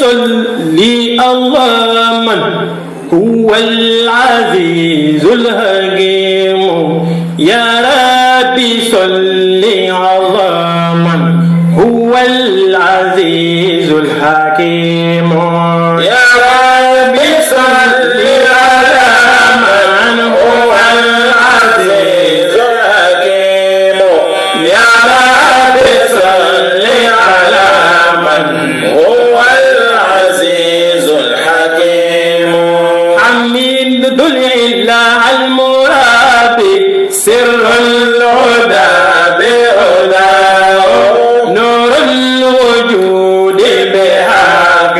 صل الله من هو العزيز الحكيم يا ربي صل على من هو العزيز الحكيم يا ربي صل على من هو العزيز الحكيم يا ربي صل على من هو العزيز الحكيم حميد الإله المرابي سر الهدى بهداه نور الوجود بحق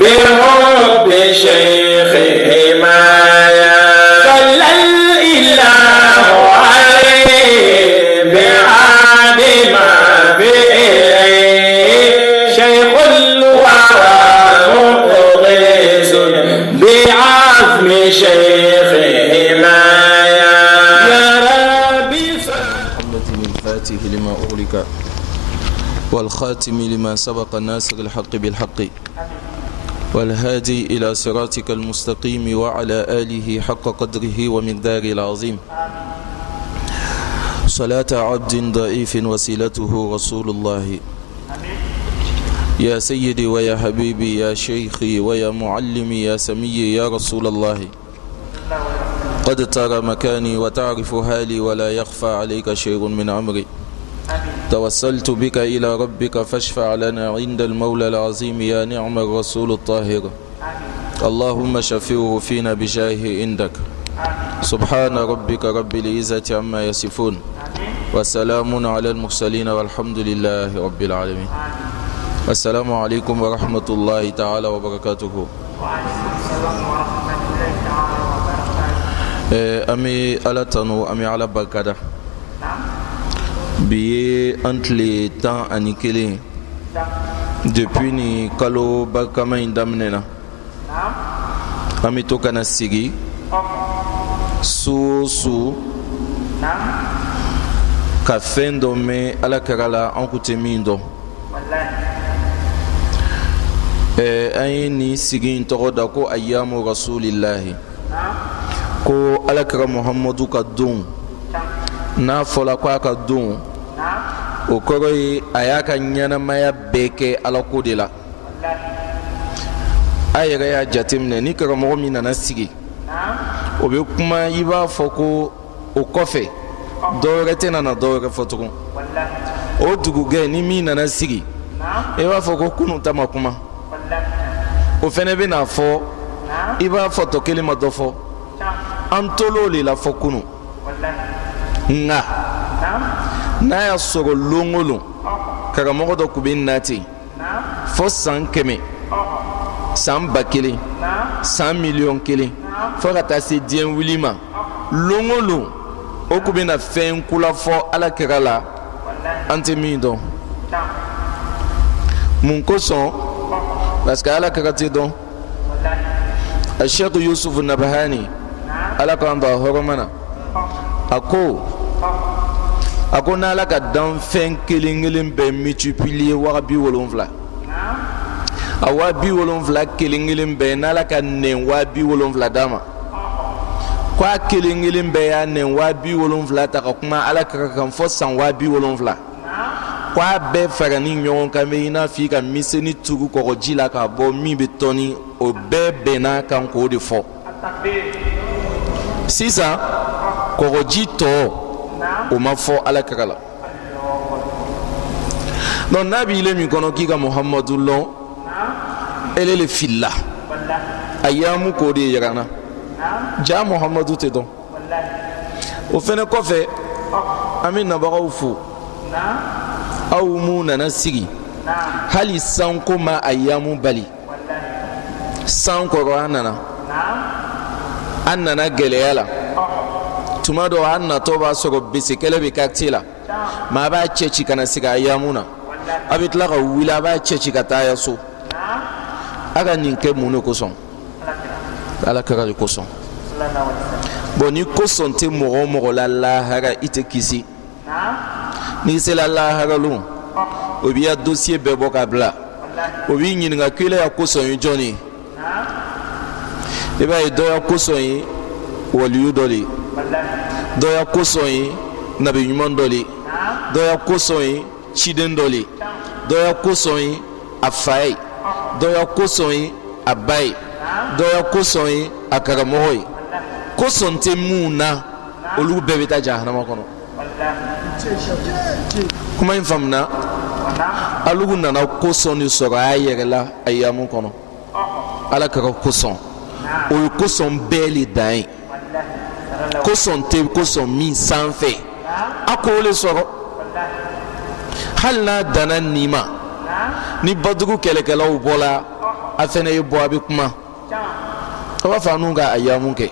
برب شيخ حماية صلى الإله عليه بعاد ما بإليه شيخ الورى مقدس بعزم شيخ حماية يا ربي محمد الفاتح لما أغلق والخاتم لما سبق الناصر الحق بالحق والهادي إلى صراطك المستقيم وعلى آله حق قدره ومقداره العظيم صلاة عبد ضعيف وسيلته رسول الله يا سيدي ويا حبيبي يا شيخي ويا معلمي يا سمي يا رسول الله قد ترى مكاني وتعرف حالي ولا يخفى عليك شيء من أمري توسلت بك إلى ربك فاشفع لنا عند المولى العظيم يا نعم الرسول الطاهر اللهم شفيه فينا بجاهه عندك سبحان ربك رب العزة عما يصفون وسلام على المرسلين والحمد لله رب العالمين السلام عليكم ورحمة الله تعالى وبركاته أمي على تنو أمي على بركاته biye entre temps ani kelen depuis ni kalo barkama in daminɛna an bɛ to kana sigi su o su ka fɛn dɔ mɛn ala kɛra la an kun tɛ min dɔn an ye nin sigi in tɔgɔ da ko ayamu rasulillahi ko ala kɛra muhamadu ka don n'a fɔla ko a ka don o kɔrɔ ye a y'a ka ɲɛnamaya bɛɛ kɛ ala ko de la a yɛrɛ y'a jateminɛ ni karamɔgɔ min nana sigi o bɛ kuma i b'a fɔ ko o kɔfɛ dɔwɛrɛ tɛ nana dɔwɛrɛ fɔ tugun o dugukɛ ni min nana sigi i b'a fɔ ko kunun ta ma kuma o fɛnɛ bɛ n'a fɔ i b'a fɔ tɔ kelen ma dɔ fɔ an tol'o de la fɔ kunun nga n'a y'a sɔrɔ lon o lon karamɔgɔ dɔ tun bɛ nati fo san 100 san 1000 san miliyɔn 1 fo ka taa se diɲɛ wuli ma lon o lon o tun bɛ na fɛn kula fɔ ala kɛra la an tɛ min dɔn mun kosɔn parce que ala kɛra tɛ dɔn a sheikh yusuf nabahani ala k'an don a hɔrɔma na a ko n'ala ka dan fɛn kelen kelen bɛɛ multiplier 70,000 a 70,000 kelen kelen bɛɛ n'ala ka nɛn 70,000 d'a ma ko a kelen kelen bɛɛ y'a nɛn 70,000 ta ka kuma ala ka kan fɔ san 70,000 ko a bɛɛ fara ni ɲɔgɔn kan bɛ i n'a fɔ i ka miseni tugu kɔgɔji la k'a bɔ min bɛ tɔni o bɛɛ bɛnna kan k'o de fɔ sisan kɔgɔji tɔ o ma fɔ ala kɛra la donc n'a b'i le min kɔnɔ k'i ka muhamadu lɔn ele le filila a yamu k'o de yira n na ja muhamadu tɛ dɔn o fɛnɛ kɔfɛ an bɛ nabagaw fo aw mu nana sigi hali sanko ma a yamu bali san kɔrɔ an nana gɛlɛya la tuma dɔ an natɔ b'a sɔrɔ bese kɛlɛ bɛ quartier la maa b'a cɛ ci kana sigi a yamu na a bɛ tila ka wuli a b'a cɛ ci ka taa ya so a ka nin kɛ mun de kosɔn ala kɛra de kosɔn bon ni kosɔn tɛ mɔgɔ o mɔgɔ la lahara i tɛ kisi n'i sera lahara lon o b'i ya dossier bɛɛ bɔ ka bila o b'i ɲininka kila ya kosɔn ye jɔn ye i b'a ye dɔ ya kosɔn ye waliyu dɔ de dɔ ya kosɔn ye nabi ɲuman dɔ de dɔ ya kosɔn ye ciden dɔ de dɔ ya kosɔn ye a fa ye dɔ ya kosɔn ye a ba ye dɔ ya kosɔn ye a karamɔgɔ ye kosɔn tɛ mun na olu bɛɛ bɛ taa jahanama kɔnɔ kuma in faamuna alugu nana kosɔn de sɔrɔ a y'a yɛrɛ la a yamu kɔnɔ ala ka kosɔn o ye kosɔn bɛɛ le dan ye kosɔn tɛ kosɔn min sanfɛ a k'o le sɔrɔ hali n'a danna nin ma ni badugu kɛlɛkɛlaw bɔla a fɛnɛ ye bɔ a bɛ kuma a b'a fɔ an n'u ka a yamu kɛ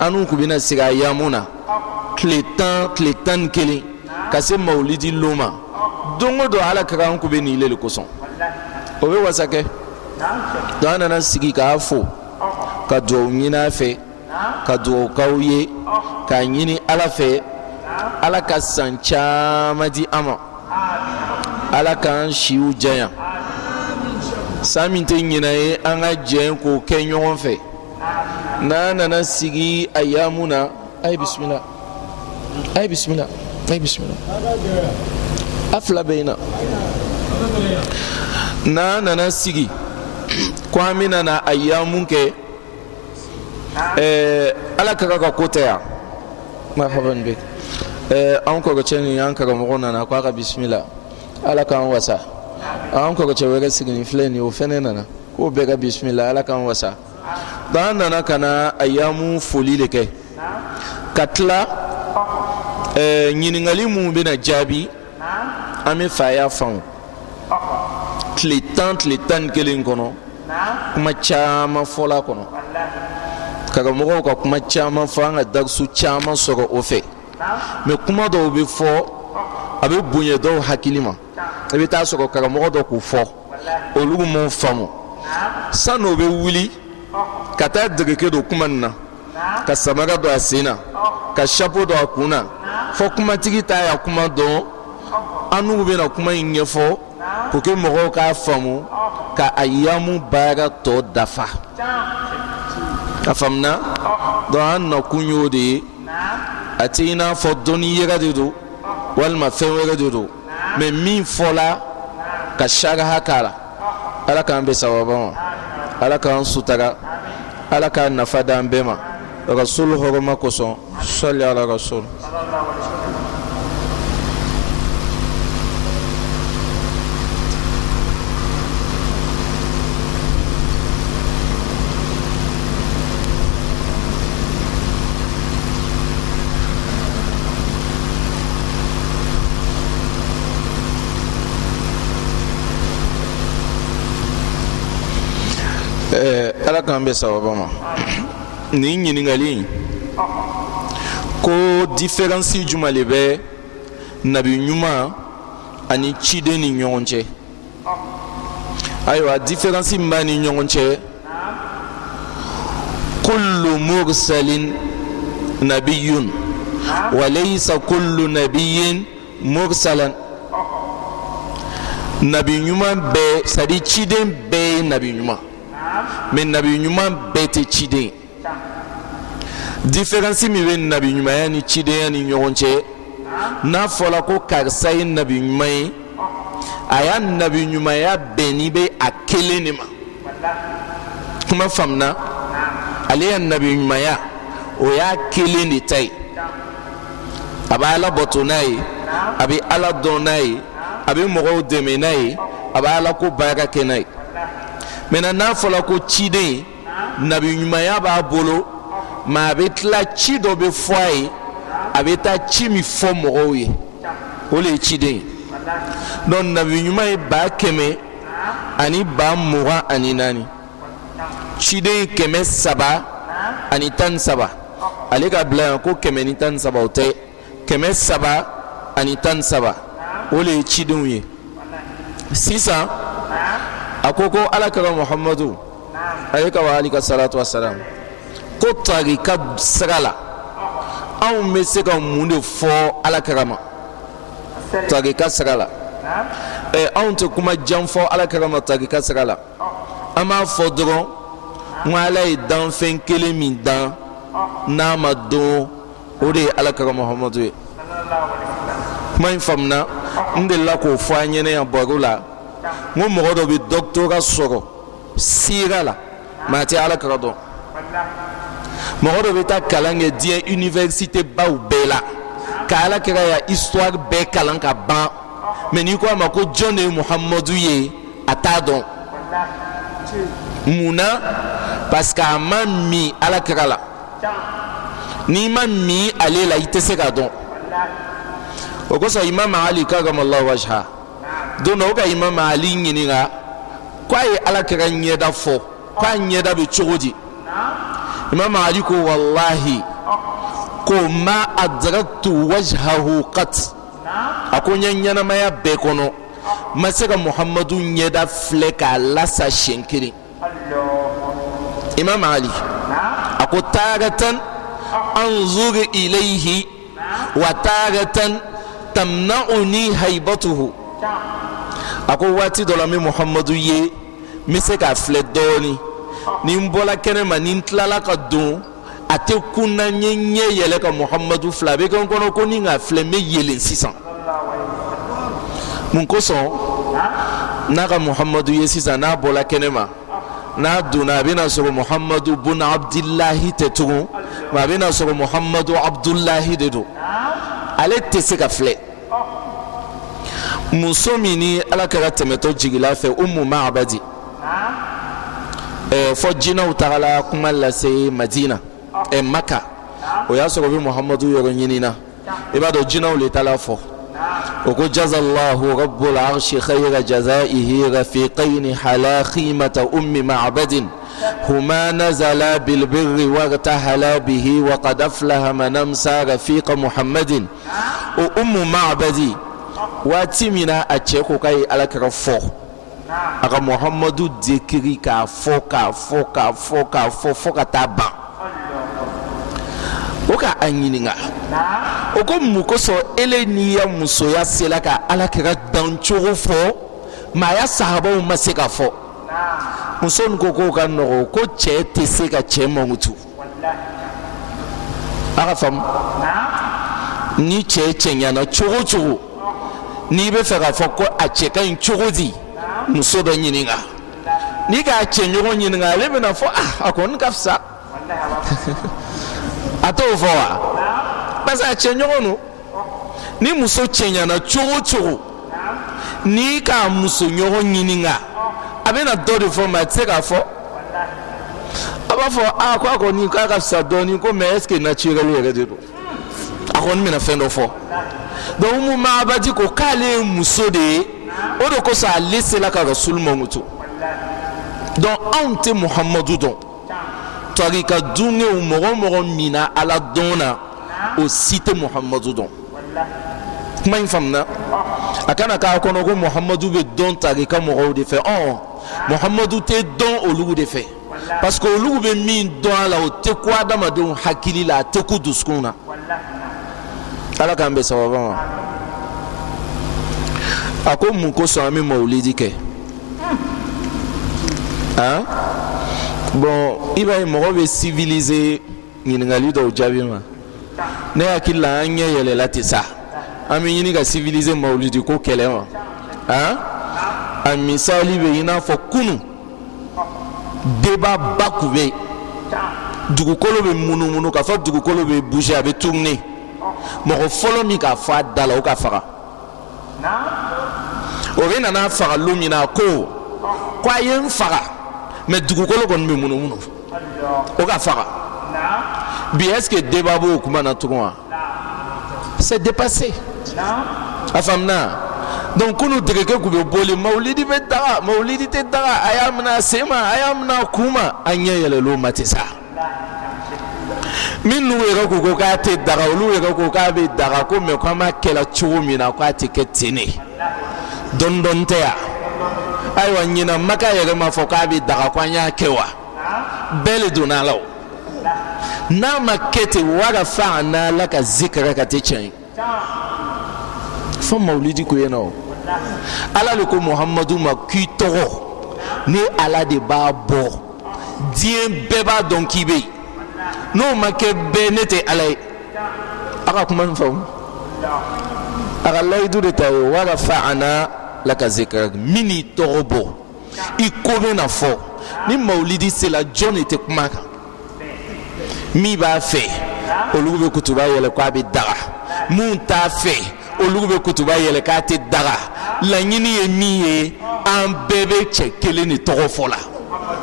an n'u kun bɛna sigi a yamu na tile tan ni kelen ka se mawulidi lon ma don o don ala ka kan kun bɛ nin le kosɔn o bɛ wasa kɛ donc an nana sigi k'a fo ka dugawu ɲini a fɛ ka dugawu k'aw ye k'a ɲini ala fɛ ala ka san caman di an ma ala k'an siw janya san min tɛ ɲinɛ ye an ka jɛ k'o kɛ ɲɔgɔn fɛ n'an nana sigi a yamu na a ye bisimila a ye bisimila a ye bisimila a fila bɛ yen na n'an nana sigi ko an bɛna na a yamu kɛ ala ka kan ka ko tɛ yan marhaban bɛ an kɔrɔkɛ ni an karamɔgɔ nana ko a ka bisimila ala k'an wasa an kɔrɔkɛ wɛrɛ sigini filɛ nin o fɛnɛ nana k'o bɛɛ ka bisimila ala k'an wasa donc an nana ka na a yamu foli de kɛ ka tila ɲininkali minnu bɛna jaabi an bɛ fɛ a y'a faamu tile tan ni kelen kɔnɔ kuma caman fɔla kɔnɔ karamɔgɔw ka kuma caman fɔ an ka darisu caman sɔrɔ o fɛ mais kuma dɔw bɛ fɔ a bɛ bonya dɔw hakili ma i bɛ taa sɔrɔ karamɔgɔ dɔ k'o fɔ olu m'o faamu san'o bɛ wuli ka taa degeke don kuma nin na ka samara don a sen na ka chapeau don a kun na fɔ kumatigi t'a ya kuma dɔn an n'u bɛna kuma in ɲɛfɔ pour que mɔgɔw k'a faamu ka a yamu baara tɔ dafa a faamuna donc an nakun y'o de ye a tɛ i n'a fɔ dɔnni yɛrɛ de don walima fɛn wɛrɛ de don mais min fɔla ka saraha k'a la ala k'an bɛ sababa ma ala k'an sutara ala k'a nafa d'an bɛɛ ma rasul hɔrɔma kosɔn sɔli ala rasul ala k'an bɛ sababa ma nin ɲininkali ko différence jumɛn de bɛ nabi ɲuman ani ciden ni ɲɔgɔn cɛ ayiwa différence min b'a ni ɲɔgɔn cɛ kullu mursalin nabiyyun wa laysa kullu nabiyyin mursalan nabi ɲuman bɛɛ c'est à dire ciden bɛɛ ye nabi ɲuman mais nabi ɲuman bɛɛ tɛ ciden différence min bɛ nabi ɲumanya ni cidenya ni ɲɔgɔn cɛ n'a fɔra ko karisa ye nabi ɲuman ye a y'a nabi ɲumanya bɛnni bɛ a kelen de ma kuma faamuna ale ya nabi ɲumanya o y'a kelen de ta ye a bɛ ala bato n'a ye a bɛ ala dɔn n'a ye a bɛ mɔgɔw dɛmɛ n'a ye a bɛ ala ko baara kɛ n'a ye maintenant n'a fɔra ko ciden nabi ɲumanya b'a bolo mais a bɛ tila ci dɔ bɛ fɔ a ye a bɛ taa ci min fɔ mɔgɔw ye o de ye ciden ye donc nabi ɲuman ye 100 ani 224 ciden ye 300 ani 13 ale ka bila yan ko 113 o tɛ 300 ani 13 o de ye cidenw ye sisan a ko ko alakira muhammadu alayka wa alika salatu wassalam ko tarika sira la anw bɛ se ka mun de fɔ alakira ma tarika sira la anw tɛ kuma jan fɔ alakira ma tarika sira la an b'a fɔ dɔrɔn n ko ala ye danfɛn kelen min dan n'a ma don o de ye alakira muhamadu ye kuma in faamuna n delila k'o fɔ an ɲɛna yan baro la n ko mɔgɔ dɔ bɛ dɔgɔtɔrɔya sɔrɔ sira la mɛ a tɛ alakira dɔn mɔgɔ dɔ bɛ taa kalan kɛ diɲɛ université baw bɛɛ la ka alakira ya histoire bɛɛ kalan ka ban mɛ n'i ko a ma ko jɔn de ye muhamadu ye a t'a dɔn mun na parce que a ma min alakira la n'i ma min ale la i tɛ se k'a dɔn o kosɔn imam ali karamallahu wajha don dɔ o ka imam ali ɲininka k'a ye alakira ɲɛda fɔ k'a ɲɛda bɛ cogo di imam ali ko wallahi ko ma adraktu wajhahu qat a ko n ye ɲɛnamaya bɛɛ kɔnɔ ma se ka muhamadu ɲɛda filɛ k'a lasa siɲɛ kelen imam ali a ko taaratan anzuru ilayhi wa taaratan tamna'uni haybatuhu a ko waati dɔ la n bɛ muhamadu ye n bɛ se k'a filɛ dɔɔni ni n bɔra kɛnɛma ni n tilala ka don a tɛ kunna n ye ɲɛ yɛlɛ ka muhamadu filɛ a bɛ kɛ n kɔnɔ ko ni k'a filɛ n bɛ yɛlɛn sisan mun kosɔn n'a ka muhamadu ye sisan n'a bɔra kɛnɛma n'a donna a bɛna sɔrɔ muhamadu bun abdillahi tɛ tugun nka a bɛna sɔrɔ muhamadu abdullahi de don ale tɛ se ka filɛ muso min ni alakira tɛmɛtɔ jigila fɛ umu ma'abadi fɔ jinɛw tagala kuma lase madina maka o y'a sɔrɔ u bɛ muhamadu yɔrɔ ɲinina i b'a dɔn jinɛw le taala fɔ o ko jazallahu rabbul arshi khayra jazaihi rafiqayn hala khimata ummi ma'badin huma nazala bil birri wartahala bihi wa qad aflaha man amsa rafiqa muhammadin o ummu ma'badi waati min na a cɛ ko k'a ye alakira fɔ a ka muhamadu dekiri k'a fɔ fɔ ka taa ban o ka a ɲininka o ko mun kosɔn ele n'i ya musoya sela ka alakira dancogo fɔ maa ya sahabaw ma se ka fɔ muso nin ko k'o ka nɔgɔ ko cɛ tɛ se ka cɛ mankutu a ka faamu ni cɛ cɛɲana cogo cogo n'i bɛ fɛ k'a fɔ ko a cɛ ka ɲi cogo di muso dɔ ɲininka n'i k'a cɛ ɲɔgɔn ɲininka ale bɛna fɔ a kɔni ka fisa a t'o fɔ wa parce que a cɛ ɲɔgɔn don ni muso cɛɲana cogo cogo n'i k'a muso ɲɔgɔn ɲininka a bɛna dɔ de fɔ mɛ a tɛ se k'a fɔ a b'a fɔ ko a kɔni k'a ka fisa dɔɔni ko mais est ce que naturel yɛrɛ de don a kɔni bɛna fɛn dɔ fɔ donc umu ma'abadi ko k'ale ye muso de ye o de kosɔn ale sela ka rasulu mankutu donc anw tɛ muhamadu dɔn tarika dunkew mɔgɔ mɔgɔ mina ala dɔn na o si tɛ muhamadu dɔn kuma in faamuna a kana k'a kɔnɔ ko muhamadu bɛ dɔn tarika mɔgɔw de fɛ muhamadu tɛ dɔn olu de fɛ parce que olu bɛ min dɔn a la o tɛ ku adamadenw hakili la a tɛ ku dusukun na ala k'an bɛ sababa ma a ko mun kosɔn an bɛ mawulidi kɛ bon i b'a ye mɔgɔ bɛ civiliser ɲininkali dɔw jaabi ma ne hakili la an ɲɛ yɛlɛla ten sa an bɛ ɲini ka civiliser mawulidi ko kɛlɛ ma a misali bɛ i n'a fɔ kunu débat ba kun bɛ yen dugukolo bɛ munumunu k'a fɔ dugukolo bɛ bouger a bɛ tourner mɔgɔ fɔlɔ min k'a fɔ a da la o ka faga o bɛ nana faga don min na ko a ye n faga mais dugukolo kɔni bɛ munumunu o ka faga bi est ce que débat b'o kuma na tugun wa c'est dépassé a faamuna donc kunu degeke kun bɛ boli mawulidi bɛ daga mawulidi tɛ daga a y'a minɛ a sen ma a y'a minɛ a kun ma a ɲɛ yɛlɛla o ma ten sa minnu yɛrɛ ko k'a tɛ daga olu yɛrɛ ko k'a bɛ daga ko mais k'an b'a kɛla cogo min na k'a tɛ kɛ ten de dɔɔni dɔɔni tɛ yan ayiwa ɲinan maka yɛrɛ ma fɔ k'a bɛ daga ko an y'a kɛ wa bɛɛ le donna a la o n'a ma kɛ ten wa ka fa n'a la ka zikira ka tɛ tiɲɛ fɔ mawulidi ko yen nɔ ala le ko Muhammadu ma k'i tɔgɔ ni ala de b'a bɔ diɲɛ bɛɛ b'a dɔn k'i bɛ yen n'o ma kɛ bɛɛ ne tɛ ala ye a ka kuma in faamu a ka layidu de ta ye wa rafa'ana laka zikrak min y'i tɔgɔ bɔ i ko bɛ na fɔ ni mawulidi sera jɔn de tɛ kuma kan min b'a fɛ olu bɛ kutuba yɛlɛ k'a bɛ daga mun t'a fɛ olu bɛ kutuba yɛlɛ k'a tɛ daga laɲini ye min ye an bɛɛ bɛ cɛ kelen de tɔgɔ fɔ la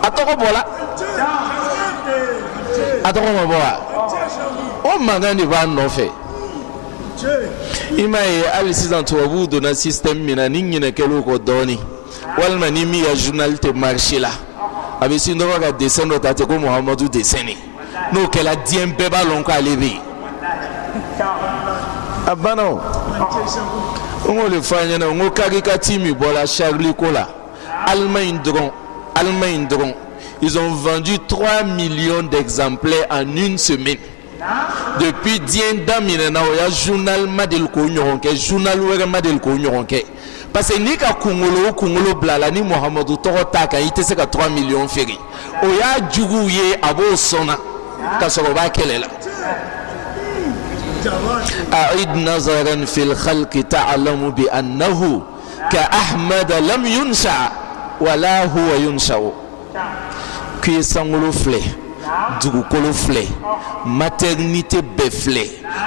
a tɔgɔ bɔra a tɔgɔ ma bɔ wa o mankan de b'a nɔfɛ i m'a ye hali sisan tubabuw donna système min na ni ɲinɛkɛliw kɔ dɔɔnin walima ni min ka journal tɛ marché la a bɛ sin dɔgɔ ka dessin dɔ ta ten ko Muhamadu dessin de n'o kɛra diɲɛ bɛɛ b'a lɔn k'ale bɛ yen a banna o n k'o de fɔ an ɲɛna n ko karikati min bɔra Charlie ko la Allemagne dɔrɔn ils ont vendu 3 millions d'exemplaires en une semaine depuis diɲɛ daminɛna o ya journal ma deli k'o ɲɔgɔn kɛ journal wɛrɛ ma deli k'o ɲɔgɔn kɛ parce que n'i ka kunkolo o kunkolo bilala ni Muhamadu tɔgɔ t'a kan i tɛ se ka 3 millions feere o y'a juguw ye a b'o sɔnna ka sɔrɔ o b'a kɛlɛ la أعد نظرا في الخلق تعلم بأنه كأحمد لم ينشأ ولا هو ينشأ كي سانغولو فلي dugukolo filɛ maternité bɛɛ filɛ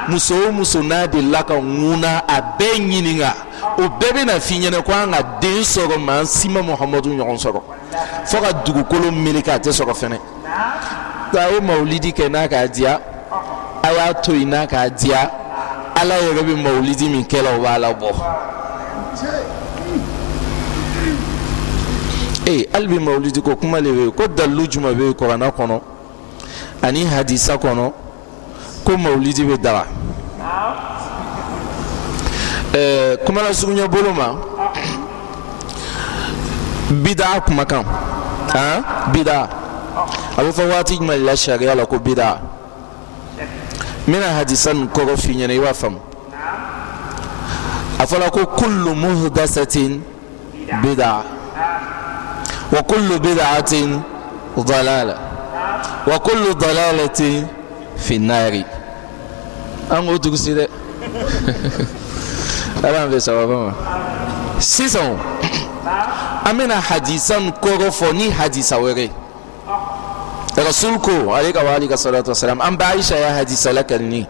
muso o muso n'a delila ka ŋuna a bɛɛ ɲininka o bɛɛ bɛna f'i ɲɛna ko an ka den sɔrɔ maa si ma Muhamadu ɲɔgɔn sɔrɔ fo ka dugukolo meleke a tɛ sɔrɔ fɛnɛ a ye mawulidi kɛ n'a k'a diya a y'a to yen n'a k'a diya ala yɛrɛ bɛ mawulidi min kɛla o b'a labɔ hali bi mawulidi ko kuma le bɛ yen ko dalilu jumɛn bɛ yen kuranɛ kɔnɔ ani hadisa kɔnɔ ko mawulidi bɛ daga kuma la sugunya bolo ma bida kumakan bida a bɛ fɔ waati jumɛn la sariya la ko bida n bɛna hadisa nin kɔrɔ f'i ɲɛna i b'a faamu a fɔra ko kullu muhdasatin bida wa kullu bid'atin dalala wa kullu dalalatin fi nari an ko dugusi dɛ ala an fɛ sababa ma sisan an bɛna hadisa nin kɔrɔ fɔ ni hadisa wɛrɛ rasul ko ale ka wali ka salatu wasalam an bɛ Aisha ya hadisa la kalini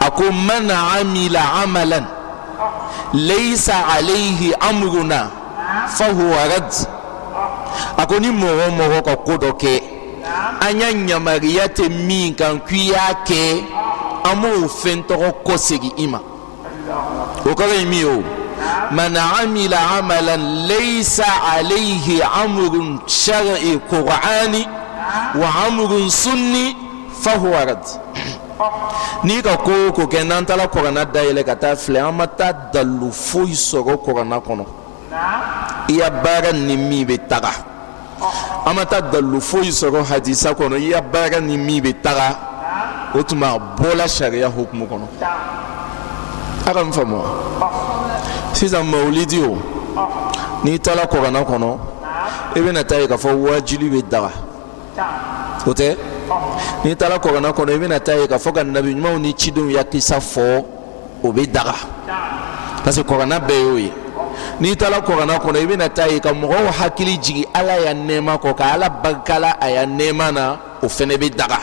a ko man amila amalan laysa alayhi amruna fahuwa rad a ko ni mɔgɔ o mɔgɔ ka ko dɔ kɛ an ya yamariya tɛ min kan k'i y'a kɛ an b'o fɛn tɔgɔ kɔsegin i ma o kɔrɔ ye min ye o man amila amalan laysa alayhi amrun shar'i qur'ani wa amrun sunni fahuwa rad n'i ka ko o ko kɛ n'an taara kuranɛ dayɛlɛ ka taa filɛ an ma taa dalilu foyi sɔrɔ kuranɛ kɔnɔ i ya baara ni min bɛ taga an ma taa dalilu foyi sɔrɔ hadisa kɔnɔ i ya baara ni min bɛ taga o tuma a bɔla sariya hukumu kɔnɔ a ka n faamu wa sisan mawulidi o n'i taara kuranɛ kɔnɔ i bɛna taa ye k'a fɔ wajibi bɛ daga o tɛ n'i taara kuranɛ kɔnɔ i bɛna taa ye k'a fɔ ka nabi ɲumanw ni cidenw ya kisa fɔ o bɛ daga parce que kuranɛ bɛɛ y'o ye n'i taara kuranɛ kɔnɔ i bɛna taa ye ka mɔgɔw hakili jigin ala ya nɛɛma kɔ ka ala barikala a ya nɛɛma na o fɛnɛ bɛ daga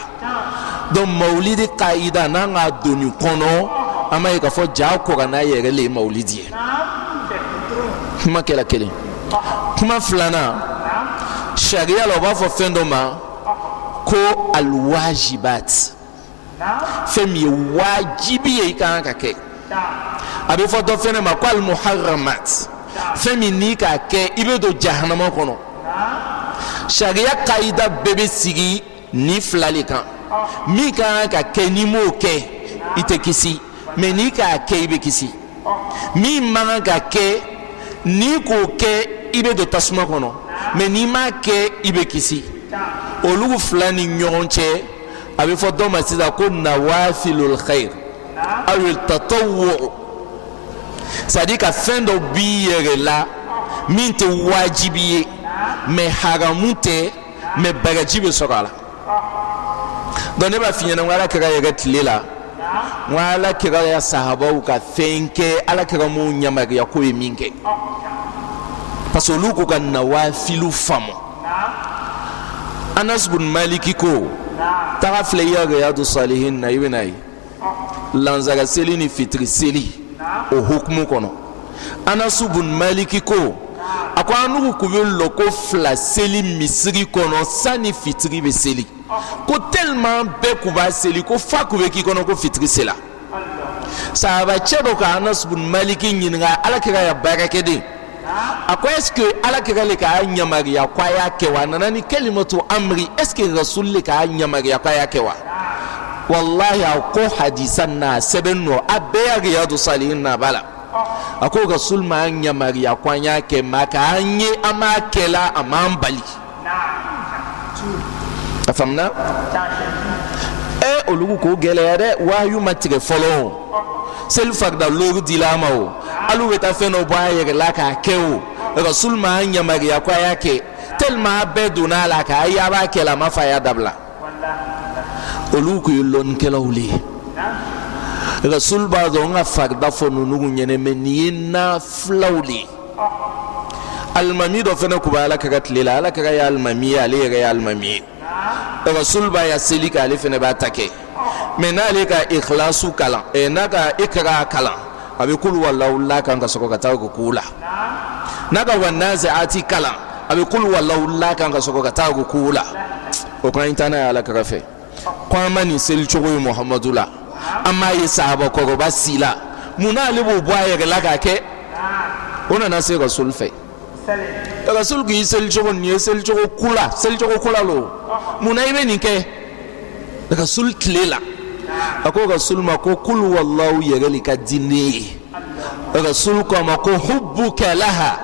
donc mawulidi kaida n'an k'a don nin kɔnɔ an b'a ye k'a fɔ ja kuranɛ yɛrɛ le ye mawulidi ye kuma kɛra kelen kuma filanan sariya la o b'a fɔ fɛn dɔ ma ko alwajibat fɛn min ye wajibi ye i kan ka kɛ a bɛ fɔ dɔ fɛnɛ ma ko almuharramat fɛn min n'i k'a kɛ i bɛ don jahanama kɔnɔ sariya kaida bɛɛ bɛ sigi ni fila de kan min kan ka kɛ n'i m'o kɛ i tɛ kisi mais n'i k'a kɛ i bɛ kisi min man kan ka kɛ n'i k'o kɛ i bɛ don tasuma kɔnɔ mais n'i m'a kɛ i bɛ kisi olu fila ni ɲɔgɔn cɛ a bɛ fɔ dɔ ma sisan ko nawafilul khair aw tatawwu c'est-à-dire ka fɛn dɔ b'i yɛrɛ la min tɛ wajibi ye mais haramu tɛ mais bagaji bɛ sɔrɔ a la donc ne b'a f'i ɲɛna n ko Alakira yɛrɛ tile la n ko Alakira ya sahabaw ka fɛn kɛ Alakira m'o yamariya ko ye min kɛ parce que olu ko ka nawafilu faamu. Anas bin Maliki ko taga filɛ i ya Riyadu Salihin na i bɛ n'a ye lanzara seli ni fitiri seli o hukumu kɔnɔ. Anas bin Maliki ko a ko an n'u kun bɛ lɔ ko fila seli misiri kɔnɔ sani fitiri bɛ seli ko tellement bɛɛ kun b'a seli ko fa kun bɛ k'i kɔnɔ ko fitiri sela. Sahabacɛ dɔ ka Anas bin Maliki ɲininka Alakira ya baarakɛden a ko est ce que Alakira le k'a yamariya ko a y'a kɛ wa a nana ni kalimatu amri est ce que Rasul le k'a yamariya ko a y'a kɛ wa wallahi a ko hadisa na sɛbɛn nɔ a bɛɛ ya Riyadu Salihin na b'a la a ko Rasul ma yamariya ko an y'a kɛ ma k'an ye an m'a kɛla a m'an bali a faamuna olu ko gɛlɛya dɛ wahyu ma tigɛ fɔlɔ seli farida lori dila a ma o alu bɛ taa fɛn dɔ bɔ a yɛrɛ la k'a kɛ o Rasul ma yamariya ko a y'a kɛ tellement a bɛɛ donna a la k'a ye a b'a kɛ la a ma fa a y'a dabila olu ko ye lɔnnikɛlaw le ye Rasul b'a dɔn n ka farida fɔ ninnu ɲɛna mais nin ye nafilaw le ye alimami dɔ fana kun bɛ Alakira tile la Alakira ye alimami ye ale yɛrɛ ye alimami ye Rasul b'a ya seli kɛ ale fana b'a ta kɛ mais n'ale ka ikhlasu kalan n'a ka ikra kalan a bɛ kul wallahu la kan ka sɔrɔ ka taa ruku la n'a ka wanazi'ati kalan a bɛ kul wallahu la kan ka sɔrɔ ka taa ruku la o kan taa n'a ye Alakira fɛ ko an ma nin seli cogo ye Muhamadu la an m'a ye sahaba kɔrɔba si la munna ale b'o bɔ a yɛrɛ la k'a kɛ o nana se Rasul fɛ Rasul k'i seli cogo nin ye seli cogo kula lo munna i bɛ nin kɛ Rasul tile la a ko Rasul ma ko kul wallahu yɛrɛ le ka di ne ye Rasul ko a ma ko hubbuka laha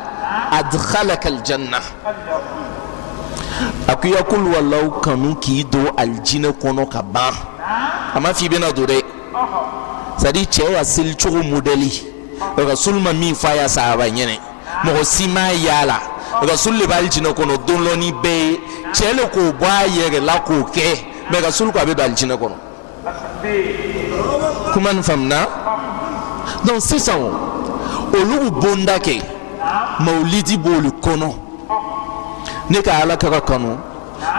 adkhalaka aljanna a ko i ya kul wallahu kanu k'i don aljinɛ kɔnɔ ka ban a ma f'i bɛna don dɛ c'est à dire cɛ ya seli cogo modèle Rasul ma min f'a ya sahaba ɲɛnɛ mɔgɔ si m'a y'a la Rasul le b'a aljinɛ kɔnɔ don dɔ ni bɛɛ ye cɛ le k'o bɔ a yɛrɛ la k'o kɛ mais Rasul ko a bɛ don aljinɛ kɔnɔ kuma nin faamuna donc sisan olu bonda kɛ mawlidi b'olu kɔnɔ ne ka Alakira kanu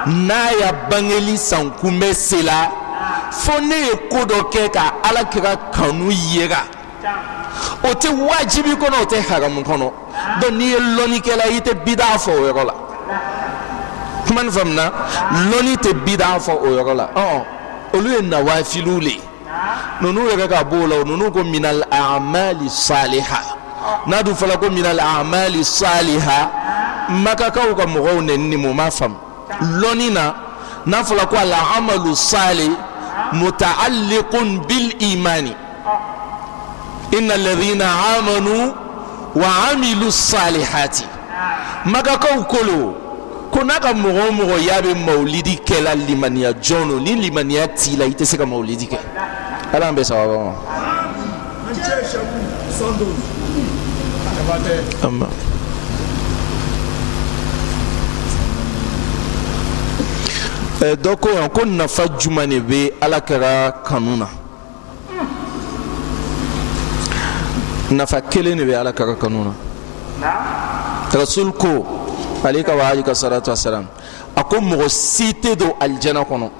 n'a ya bangeli san kunbɛ sela fo ne ye ko dɔ kɛ ka Alakira kanu yera o tɛ wajibi kɔnɔ o tɛ haramu kɔnɔ donc n'i ye lɔnnikɛla i tɛ bida fɔ o yɔrɔ la kuma nin faamuna lɔnni tɛ bida fɔ o yɔrɔ la olu ye nawafilu le ninnu yɛrɛ ka b'o la ninnu ko minal a'mali saliha n'a dun fɔla ko minal a'mali saliha makakaw ka mɔgɔw nɛni mun ma faamu lɔnni na n'a fɔla ko ala amalu salih muta'alliqun bil imani inna alladhina amanu wa amilu salihati makakaw kolo ko n'a ka mɔgɔ o mɔgɔ y'a bɛ mawlidi kɛla limaniya jɔn no ni limaniya t'i la i tɛ se ka mawlidi kɛ ala an bɛ sababa ma dɔ ko yan ko nafa jumɛn de bɛ Alakira kanu na nafa kelen de bɛ Alakira kanu na Rasul ko alayka wa alayka salatu wassalam a ko mɔgɔ si tɛ don aljana kɔnɔ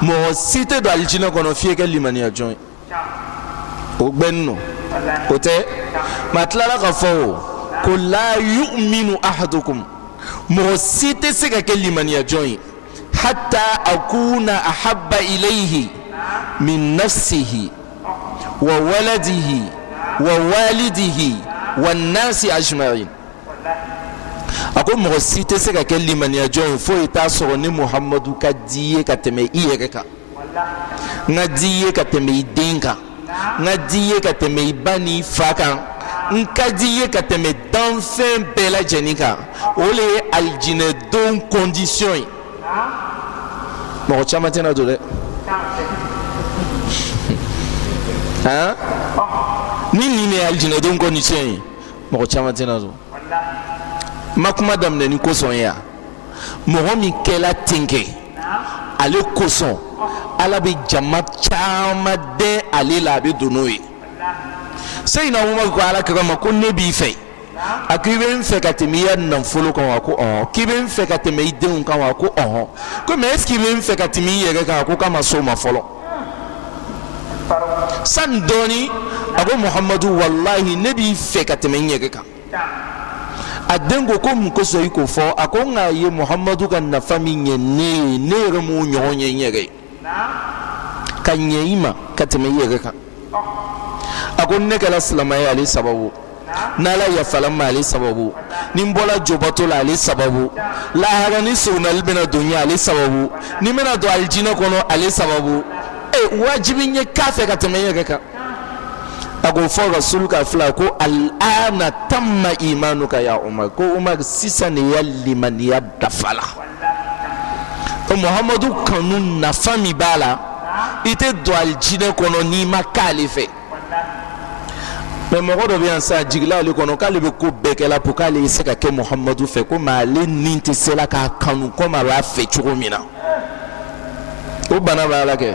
mɔgɔ si tɛ don aljana kɔnɔ f'i ka limaniya jɔn ye o gbɛnni no o tɛ ma tilala ka fɔ o ko la yu'minu ahadukum mɔgɔ si tɛ se ka kɛ limaniya jɔn ye hatta akuna ahabba ilayhi min nafsihi wa waladihi wa walidihi wa nasi ajma'in a ko mɔgɔ si tɛ se ka kɛ limaniya jɔn ye foyi t'a sɔrɔ ni Muhamadu ka di ye ka tɛmɛ i yɛrɛ kan n ka di ye ka tɛmɛ i den kan n ka di ye ka tɛmɛ i ba n'i fa kan n ka di ye ka tɛmɛ danfɛn bɛɛ lajɛlen kan o le ye alijinɛdenw condition ye mɔgɔ caman tɛna don dɛ ni ni ne aljina don ko ni ce mo chama tena zo makuma damne ni ko son ya mo mi kela tinke ale ko son ala bi jama chama de ale la bi donoye sai na umar ko ala kama ko ne bi fe akiben fe katemiya nan folo kan wa ko kiben fe katemi de kan wa ko ko mais est-ce kiben fe katemiya ga kan ko kama so ma folo san doni abu muhammadu wallahi nabi fe katemiya ga kan adengo ko mu ko so iko fo akonga ye muhammadu kan na famiye ne remu nyonye nyege kanyeima katemiya ga kan akon ne kala silamaya ali sababu nala ya falama ali sababu nimbola jobato la ali sababu la harani sunal bina dunya ali sababu ni mena do aljina kono ali sababu wajibin ye kafe katemiya ga ako fo rasul ka fla ko al'ana tamma imanuka ya umar ko umar sisan ya liman ya dafala to muhammadu kanun na fami bala ite do aljina kono ni makalife mais mogo do bien sa jigla le kono kale be ko bekela pour kale se ka ke muhammadu fe ko male ninti sela ka kanu ko ma la fe chugumina o bana bala ke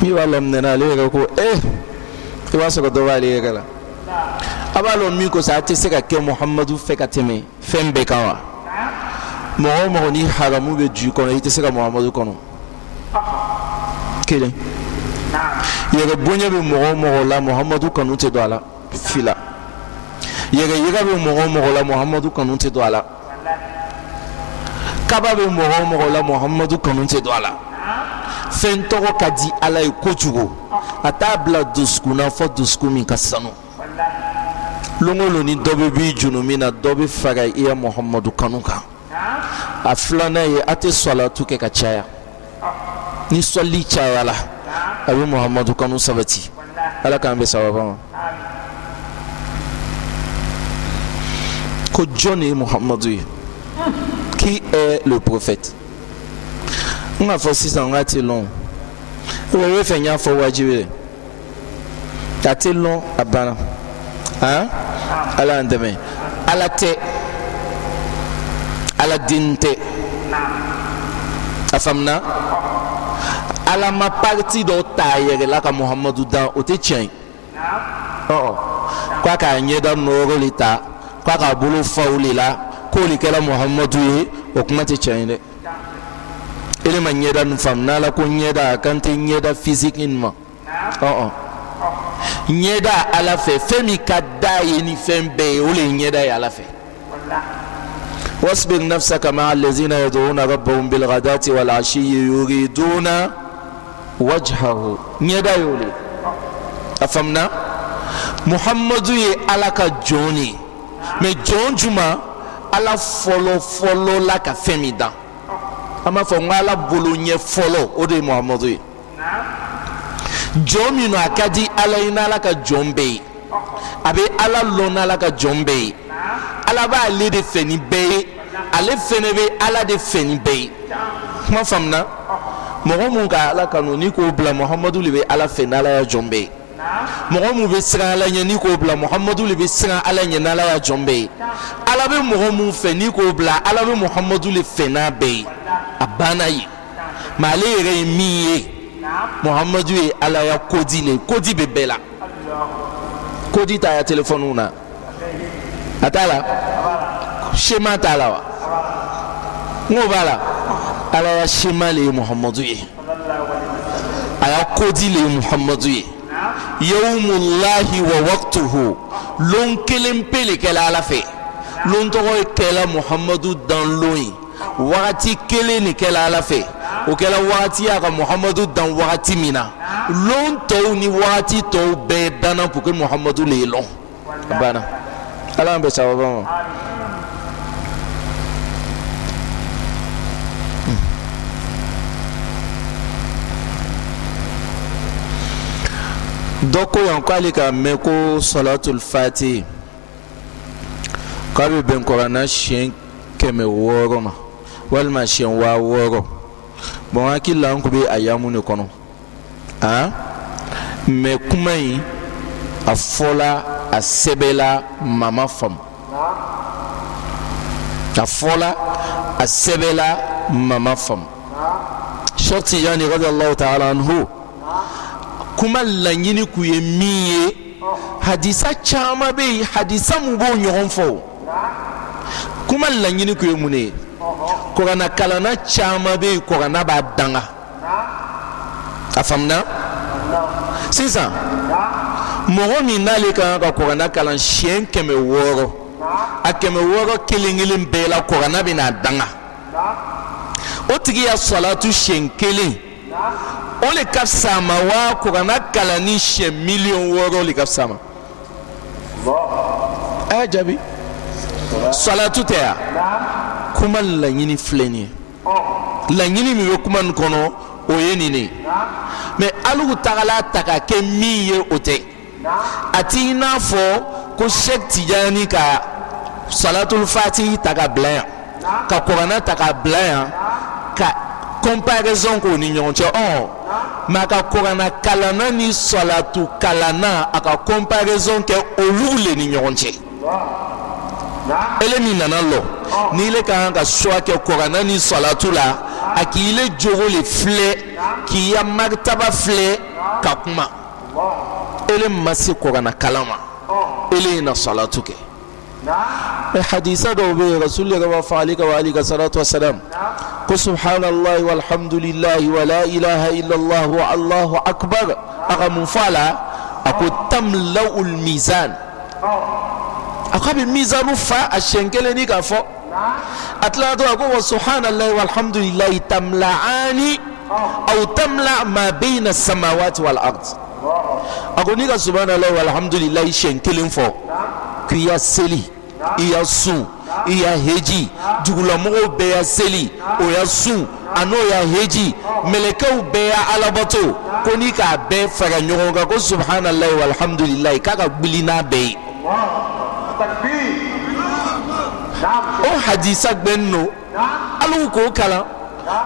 mi wala mnena le ko e wa so do wali gala abalo mi ko sa te se ka ke muhammadu fe ka teme fembe kawa mo ni haramu be ju kono ite se ka muhammadu kono kele yega bonya be mo la muhammadu kanu te do ala fila yega be mo la muhammadu kanu te do ala kaba be mo la muhammadu kanu te do ala fen to ko kadi ala e kojugo atabla duskuna fo duskumi kasano longolo ni dobe bi junumi na dobe faga iya muhammadu kanu ka aflana ye ate salatu ke ka chaya ni solli chaya la abi muhammadu kanu sabati ala kan be sababa ko Johnny muhammadu qui est le prophète on a fait 600 ans long we fe nya fo wajibe ati long abana ala ndeme ala te ala dinte afamna ala ma parti do tayere la ka muhammadu dan o te tien kwa ka nyeda noro lita kwa ka bulu faulila ko li kala muhammadu ye o kuma te tien de ele ma nyeda nfamna la ko nyeda kan te nyeda physiquement nyeda ala fe femi kadai ni fembe o le nyeda ya ala fe واصبر نفسك مع الذين يدعون ربهم بالغداة والعشي يريدون وجهه نيدا يولي أفهمنا محمد على كجوني mais John Juma ala follow la ka femida ama fo ngala bolonye follow ode Muhammadu John mino akadi ala ina la ka jombe abe ala lona la ka jombe ala ba ale de feni be ale fenebe ala de feni be ma famna mogo mun ka ala kanu ni ko bla Muhammadu libe ala fenala ya jombe mogo mu be sira ala nya ni ko bla Muhammadu libe sira ala nya nala ya jombe ala be mogo mu fe ni ko bla ala be Muhammadu le fena be abana yi male re miye Muhammadu e ala ya kodi be bela kodi ta ya telephone una atala shema tala wa ngobala ala ya shema le Muhammadu ye aya kodi le Muhammadu ye yawmullahi wa waqtuhu lon kelen pele kala ala fe lon to kala Muhammadu dan loyi wakati kelen ni kala ala fe o kala wakati ya ka Muhammadu dan wakati mina lon to ni wakati to be dana pour que Muhammadu le lon bana ala mbe sababa doko yankali ka meko salatul fati kabe ben korana shen keme woro ma walma shen wa woro bon akilla an kube ayamu ne kono mais kuma in a fɔla a sɛbɛla mama fam a fɔla a sɛbɛla mama fam Cheikh Tijani radiyallahu ta'ala anhu kuma laɲini k'u ye min ye hadisa caman bɛ yen hadisa mun b'o ɲɔgɔn fɔ kuma laɲini k'u ye mun ye kuranna kalanna caman bɛ yen kuranna b'a danga a faamuna sisan mɔgɔ min n'ale kan ka kuranna kalan siɲɛ 600 a 600 kelen-kelen bɛɛ la kuranna bɛ n'a danga o tigi ya salatu siɲɛ 1 o le ka fisa ma wa kuranna kalanni siɲɛ 6,000,000 le ka fisa ma a y'a jaabi salatu tɛ ya kuma laɲini filɛ nin ye laɲini min bɛ kuma nin kɔnɔ o ye nin de mais alugu tagala ta ka kɛ min ye o tɛ a ti n'a fɔ ko Cheikh Tijani ka salatul fatihi ta ka bila yan ka kuranna ta ka bila yan ka comparaison k'o ni ɲɔgɔn cɛ mais a ka kuranna kalanna ni salatu kalanna a ka comparaison kɛ olu le ni ɲɔgɔn cɛ ele min nana lɔ n'i le ka kan ka choix kɛ kuranna ni salatu la a k'i le jogo le filɛ k'i ya martaba filɛ ka kuma ele ma se kuranna kalan ma ele ye na salatu kɛ mais hadisa dɔw bɛ yen rasuli yɛrɛ b'a fɔ ale ka wa ali ka salatu wa salam ko subhanallahi walhamdulillahi wa la ilaha illallah wa allahu akbar a ka mun fɔ a la a ko tamla'ul mizan a ko a bɛ mizanu fa a siɲɛ kelen ni k'a fɔ a tilala to a ko wa subhanallahi walhamdulillahi tamla'ani aw tamla ma bayna samawati wal ard a ko n'i ka subhanallahi walhamdulillahi siɲɛ kelen fɔ k'i ya seli i ya sun i ya heji jugulamɔgɔw bɛɛ ya seli o ya sun a n'o ya heji mɛlɛkɛw bɛɛ ya alabato ko n'i k'a bɛɛ fara ɲɔgɔn kan ko subhanallahi walhamdulillahi k'a ka gbili n'a bɛɛ ye o hadisa gbɛn no alu k'o kalan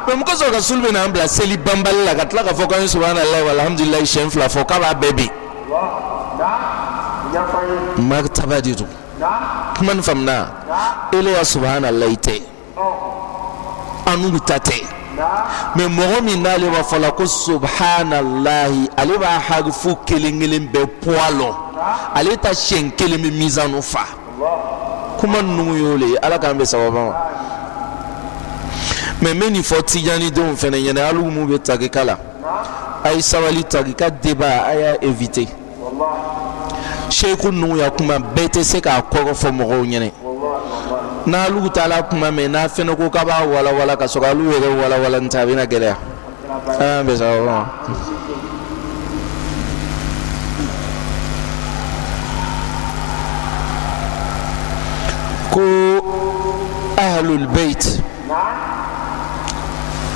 mais mun kosɔn rasulu bɛ n'an bila seli banbali la ka tila k'a fɔ k'an ye subhanallahi walhamdulillahi siɲɛ 2 fɔ k'a b'a bɛɛ bin martaba de don kuma nin faamuna ele ya subhanallahi tɛ anu ta tɛ mais mɔgɔ min n'ale b'a fɔ la ko subhanallahi ale b'a harifu kelen-kelen bɛɛ poids lɔ ale ta siɲɛ 1 bɛ mizanu fa kuma ninnu y'o le ye ala k'an bɛ sababa ma mais n bɛ nin fɔ Tijani denw fɛnɛ ɲɛna hali mun bɛ tarika la a ye sabali tarika débat a y'a éviter Sheikh ninnu ya kuma bɛɛ tɛ se k'a kɔrɔ fɔ mɔgɔw ɲɛna n'alu taala kuma mɛn n'a fɛnɛ ko k'a b'a walawala ka sɔrɔ alu yɛrɛ walawala nin tɛ a bɛna gɛlɛya an bɛ sababa ma ko ahlul bait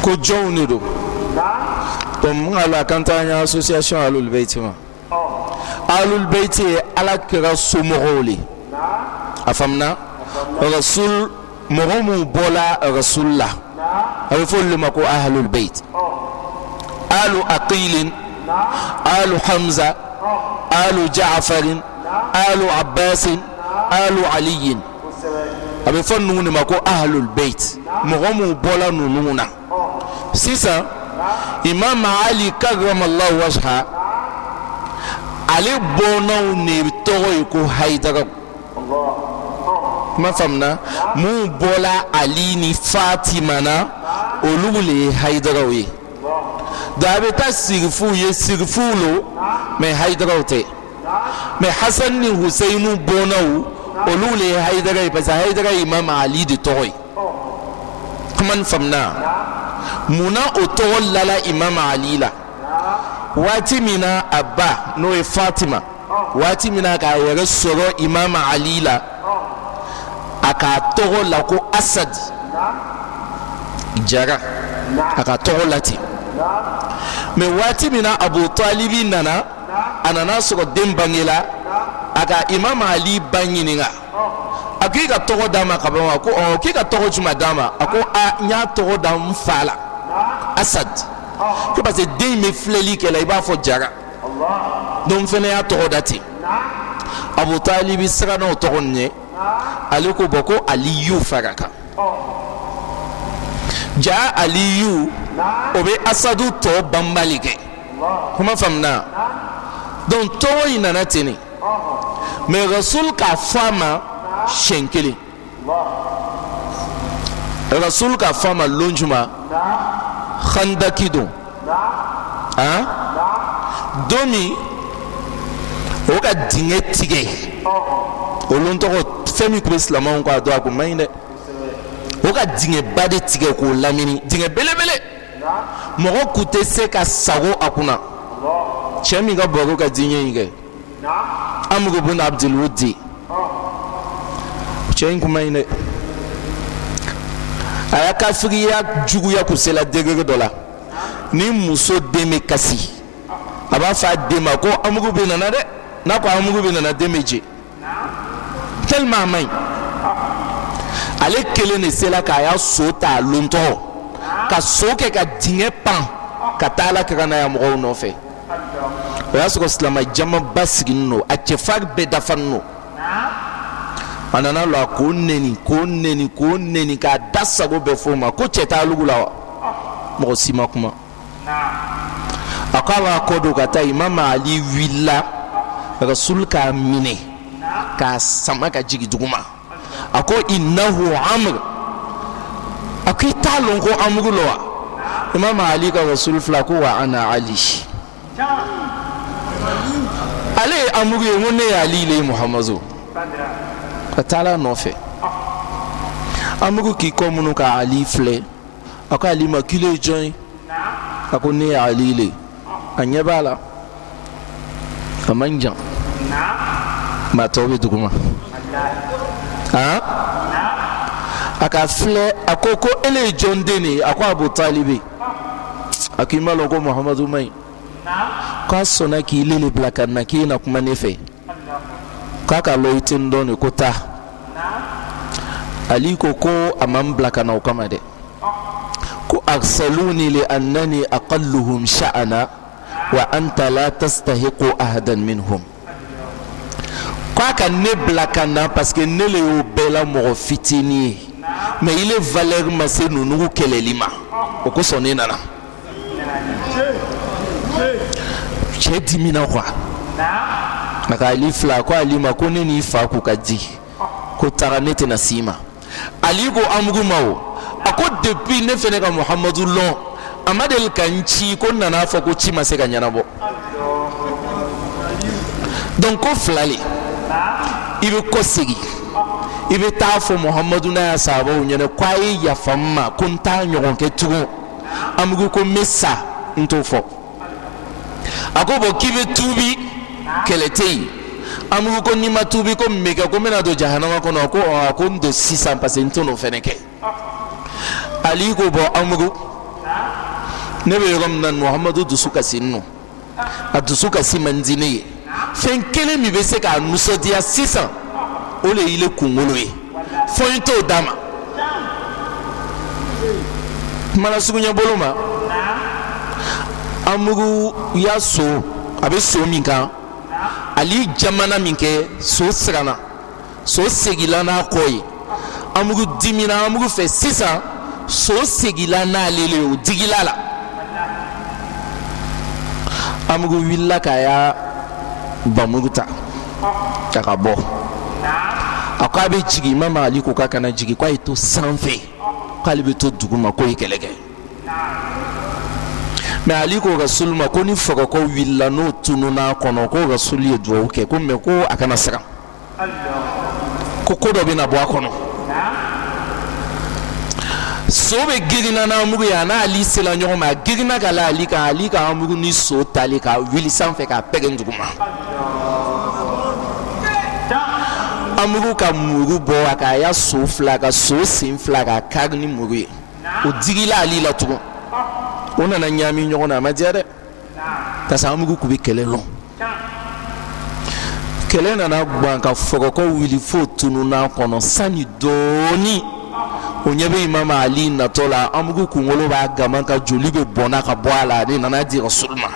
ko jɔnw de don donc mun ala kan t'an ye association ahlul bait ma ahlul bait ye ala kira somɔgɔw le a faamuna rasul mɔgɔ mun bɔla rasul la a bɛ fɔ olu ma ko ahlul bait alu aqilin alu hamza alu ja'farin alu abbasin alu aliyin a bɛ fɔ ninnu de ma ko ahlul bait mɔgɔ mun bɔla ninnu na sisan imam ali karramallahu wajha ale bɔnnaw ne tɔgɔ ye ko haidara ma faamuna mun bɔla ali ni fatima na olu le ye haidaraw ye da a bɛ taa sirifuw ye sirifuw lo mais haidaraw tɛ mais hasan ni huseinu bɔnnaw olu le ye haidara ye parce que haidara ye imam ali de tɔgɔ ye kuma nin faamuna munna o tɔgɔ lala imam ali la waati min na a ba n'o ye fatima waati min na k'a yɛrɛ sɔrɔ imam ali la a k'a tɔgɔ la ko asad jara a ka tɔgɔ la ten mais waati min na abu talibi nana a nana sɔrɔ den bangela a ka imam ali ba ɲininka a ko i ka tɔgɔ d'a ma ka ban wa ko k'i ka tɔgɔ jumɛn d'a ma a ko n y'a tɔgɔ da n fa la asad ko parce que den in bɛ filɛli kɛ la i b'a fɔ jara don fɛnɛ y'a tɔgɔ da ten Abu Talib siranna o tɔgɔ ɲɛ ale ko bɔ ko Aliyu fara kan ja Aliyu o bɛ Asadu tɔ banbali kɛ kuma faamuna donc tɔgɔ in nana ten mais Rasul k'a fɔ a ma siɲɛ kelen Rasul k'a fɔ a ma lon juma Khandaki don don min o ka dingɛ tigɛ o lon tɔgɔ fɛn min tun bɛ silamɛw k'a dɔn a kun man ɲi dɛ o ka dingɛba de tigɛ k'o lamini dingɛ belebele mɔgɔ kun tɛ se ka sago a kunna cɛ min ka baro ka diɲɛ in kɛ Amr ibn Abdul Wuddi cɛ in kun man ɲi dɛ a y'a kafiriya juguya kun sela degré dɔ la ni muso den bɛ kasi a b'a fɔ a den ma ko Amr bɛ nana dɛ n'a ko Amr bɛ nana den bɛ jɛ tellement a man ɲi ale kelen de sela k'a y'a so ta a lontɔ ka so kɛ ka dingɛ pan ka taa Alakira n'a ya mɔgɔw nɔfɛ o y'a sɔrɔ silamɛ jamaba sigilen don a cɛfarin bɛɛ dafalen don a nana lɔ k'o neni k'a da sago bɛɛ fɔ o ma ko cɛ t'a lugu la wa mɔgɔ si ma kuma a ko a b'a kɔ don ka taa Imam Ali wulila Rasul k'a minɛ k'a sama ka jigin duguma a ko innahu Amr a ko i t'a lɔn ko Amr lɔ wa Imam Ali ka Rasul fila ko wa ana Ali ale ye Amr ye ko ne ye Ali le ye Muhamadu ka taala nɔfɛ Amr k'i kɔ minnu ka Ali filɛ a ko Ali ma kile ye jɔn ye a ko ne ye Ali le a ɲɛ b'a la a man jan maa tɔw bɛ duguma a ka filɛ a ko ele ye jɔn den de ye a ko Abu Talib a k'i ma lɔn ko Muhamadu man ɲi k'a sɔnna k'i lele bila ka na k'i na kuma ne fɛ k'a ka lɔ i tɛ n dɔn de ko taa Ali ko a man bila ka na o kama dɛ ko arsaluni li annani aqalluhum sha'ana wa anta la tastahiqu ahadan minhum k'a ka ne bila ka na parce que ne le y'o bɛɛ la mɔgɔ fitinin ye mais il est valeur ma se ninnu kɛlɛli ma o kosɔn ne nana cɛ dimina quoi a ka Ali fila ko Ali ma ko ne n'i fa k'u ka di ko taga ne tɛna s'i ma Ali ko Amr ma o a ko depuis ne fɛnɛ ka Muhamadu lɔn a ma deli ka n ci ko n nana fɔ ko ci ma se ka ɲɛnabɔ donc ko fila le i bɛ kɔ segin i bɛ taa fɔ Muhamadu n'a ya sahabaw ɲɛna ko a ye yafa n ma ko n t'a ɲɔgɔn kɛ tugun Amr ko n bɛ sa n t'o fɔ a ko bon k'i bɛ tuubi kɛlɛ tɛ yen Amr ko n'i ma tuubi ko mun bɛ kɛ ko n bɛna don jahanama kɔnɔ ko n don sisan parce que n t'o fɛnɛ kɛ Ali ko bon Amr ne bɛ yɔrɔ min na Muhamadu dusu kasi n nɔ a dusu kasi man di ne ye fɛn kelen min bɛ se k'a nisɔndiya sisan o le y'i le kunkolo ye fɔ n t'o d'a ma kumana suguɲɛ bolo ma Amr y'a so a bɛ so min kan Ali jamana min kɛ so siranna so segila n'a kɔ ye Amr dimina Amr fɛ sisan so segila n'ale le o digila la Amr wulila k'a y'a bamuru ta k'a ka bɔ a ko a bɛ jigin Imam Ali ko k'a kana jigin k'a ye to sanfɛ k'ale bɛ to duguma k'o ye kɛlɛ kɛ mais Ali ko Rasul ma ko ni fagakɔ wulila n'o tununa kɔnɔ ko Rasul ye dugawu kɛ ko mais ko a kana siran ko dɔ bɛna bɔ a kɔnɔ so bɛ girinna n'Amr ye a n'Ali sela ɲɔgɔn ma a girinna ka la Ali ka Amr ni so tali ka wuli sanfɛ k'a pɛgɛ duguma Amr ka muru bɔ a k'a ya so fila ka so sen fila k'a kari ni muru ye o digila Ali la tugun o nana ɲami ɲɔgɔn na a ma diya dɛ parce que Amr kun bɛ kɛlɛ lɔn kɛlɛ nana gan ka fɔgɔkɔ wuli fo tununa kɔnɔ sani dɔɔni o ɲɛ bɛ Imam Ali natɔ la Amr kunkolo b'a gama ka joli bɛ bɔnna ka bɔ a la ne nana di Rasul ma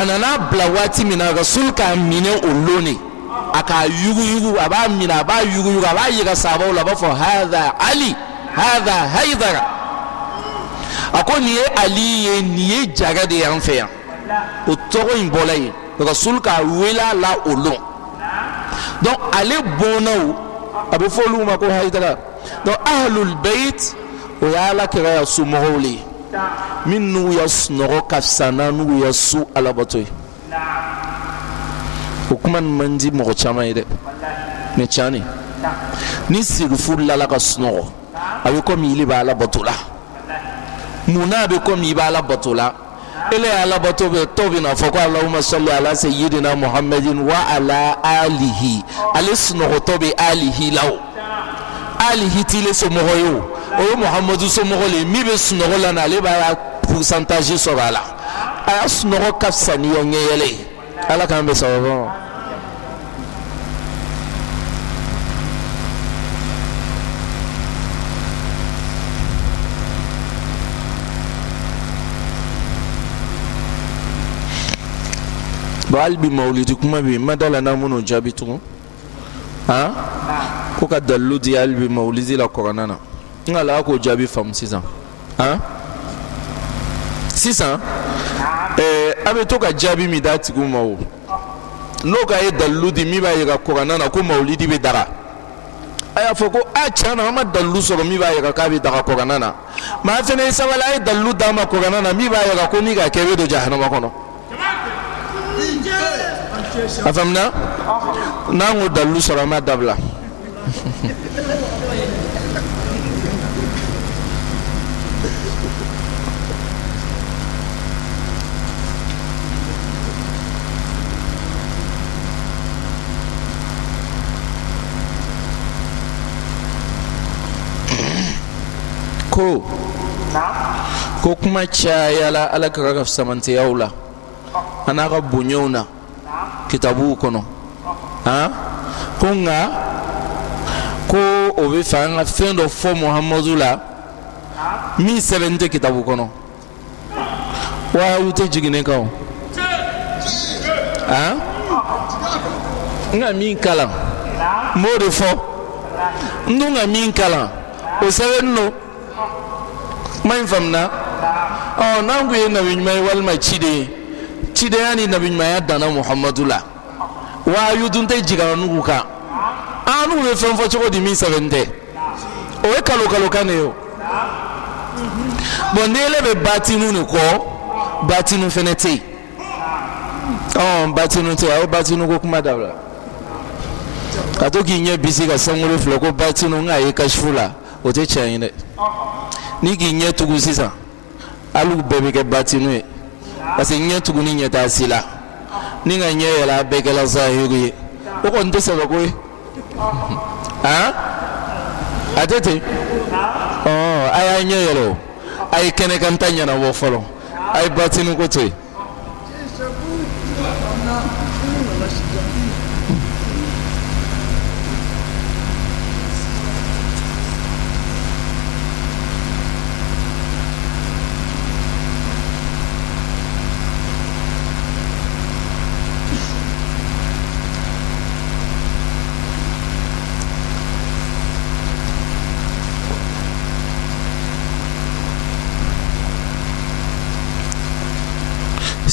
anana bila waati min na rasul ka minɛ o loni a ka yugu a b'a minɛ a b'a yugu a b'a yira sahabaw la a b'a fɔ hadha ali hadha haidara a ko nin ye ali ye nin ye jaga de y'an fɛ yan o tɔgɔ in bɔla yen rasul ka wele a la o lon donc ale bɔnnaw a bɛ fɔ olu ma ko haidara donc ahlul bayt o y'a la kɛra ya somɔgɔw le ye minnu ya sunɔgɔ ka fisa n'u ya su alabato ye o kuma nin man di mɔgɔ caman ye dɛ mais tiɲɛ ni sigifuru la ka sunɔgɔ a bɛ komi ili b'a alabato la munna a bɛ komi i b'a alabato la ele ye alabato bɛ tɔw bɛ na fɔ ko allahumma salli ala sayyidina muhammadin wa ala alihi ale sunɔgɔtɔ bɛ alihi la o alihi tile somɔgɔ ye o ye muhammadu somɔgɔ le min bɛ sunɔgɔ la na ale b'a pourcentage sɔrɔ a la a y'a sunɔgɔ ka fisa ni ɲɛyɛlɛ ye ala k'an bɛ sababa ma. bon hali bi mawulidi kuma bɛ yen ma da la n'an minnu jaabi tugun ko ka dalilu di hali bi mawulidi la kɔrɔna na n ka ala k'o jaabi faamu sisan sisan a bɛ to ka jaabi min d'a tigiw ma o n'o ka ye dalilu di min b'a yira kɔrɔna na ko mawulidi bɛ daga a y'a fɔ ko a tiɲɛ na an ma dalilu sɔrɔ min b'a yira k'a bɛ daga kɔrɔna na maa fana ye sabali a ye dalilu d'a ma kɔrɔna na min b'a yira ko n'i ka kɛ i bɛ don jahanama kɔnɔ a faamuna n'an ko dalilu sɔrɔ an b'a dabila ko kuma cayala ala ka ka samantiyaw la ana ka bonyaw na kitabu kɔnɔ ko nka ko o bɛ fɛ an ka fɛn dɔ fɔ muhamadu la min sɛbɛn tɛ kitabu kɔnɔ wa u tɛ jigin ne kan o n ka min kalan n b'o de fɔ n dun ka min kalan o sɛbɛn no ma in faamuna n'an ko ye nabi ɲuman ye walima ciden ye cidenya ni nabi ɲumanya danna muhamadu la wayu dun tɛ jigin nugu kan n'u bɛ fɛn fɔ cogo di min sɛbɛn tɛ o ye kalo kan de ye o bon ni ele bɛ batinu de kɔ batinu fɛnɛ tɛ yen batinu tɛ a ye batinu ko kuma dabila ka to k'i ɲɛ bisi ka sankolo filɛ ko batinu n k'a ye kasifu la o tɛ tiɲɛ ye dɛ ni k'i ɲɛ tugu sisan hali bɛɛ bɛ kɛ batinu ye parce que ɲɛ tugu ni ɲɛ t'a si la ni ka ɲɛ yɛlɛ a bɛɛ kɛla zahiru ye o kɔni tɛ sɛbɛ ko ye a tɛ ten a y'a ɲɛ yɛlɛ o a ye kɛnɛ kan ta ɲɛnabɔ fɔlɔ a ye batinu ko to yen.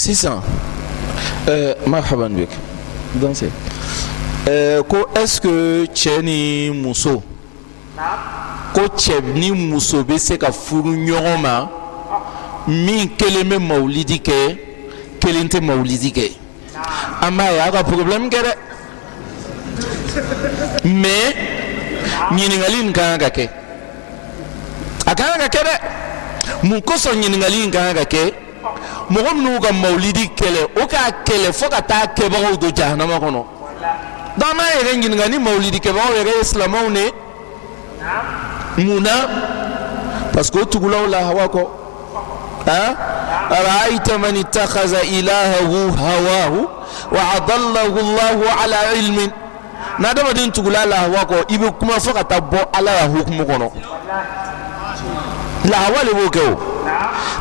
sisan marhaban bik danse ko est-ce que cɛ ni muso ko cɛ ni muso bɛ se ka furu ɲɔgɔn ma min kelen bɛ mawulidi kɛ kelen tɛ mawulidi kɛ an b'a ye a ka problème kɛ dɛ mais ɲininkali in kan ka kɛ a kan ka kɛ dɛ mun kosɔn ɲininkali in kan ka kɛ mɔgɔ minnu ka mawulidi kɛlɛ o k'a kɛlɛ fo ka taa kɛbagaw don jahanama kɔnɔ donc n'a yɛrɛ ɲininka ni mawulidi kɛbagaw yɛrɛ ye silamɛw de mun na parce que o tugulaw lahawa kɔ ara'ayta man ittakhadha ilahahu hawahu wa adallahu Allahu ala ilmin n'adamaden tugula lahawa kɔ i bɛ kuma fo ka taa bɔ ala ya hukumu kɔnɔ lahawa de b'o kɛ o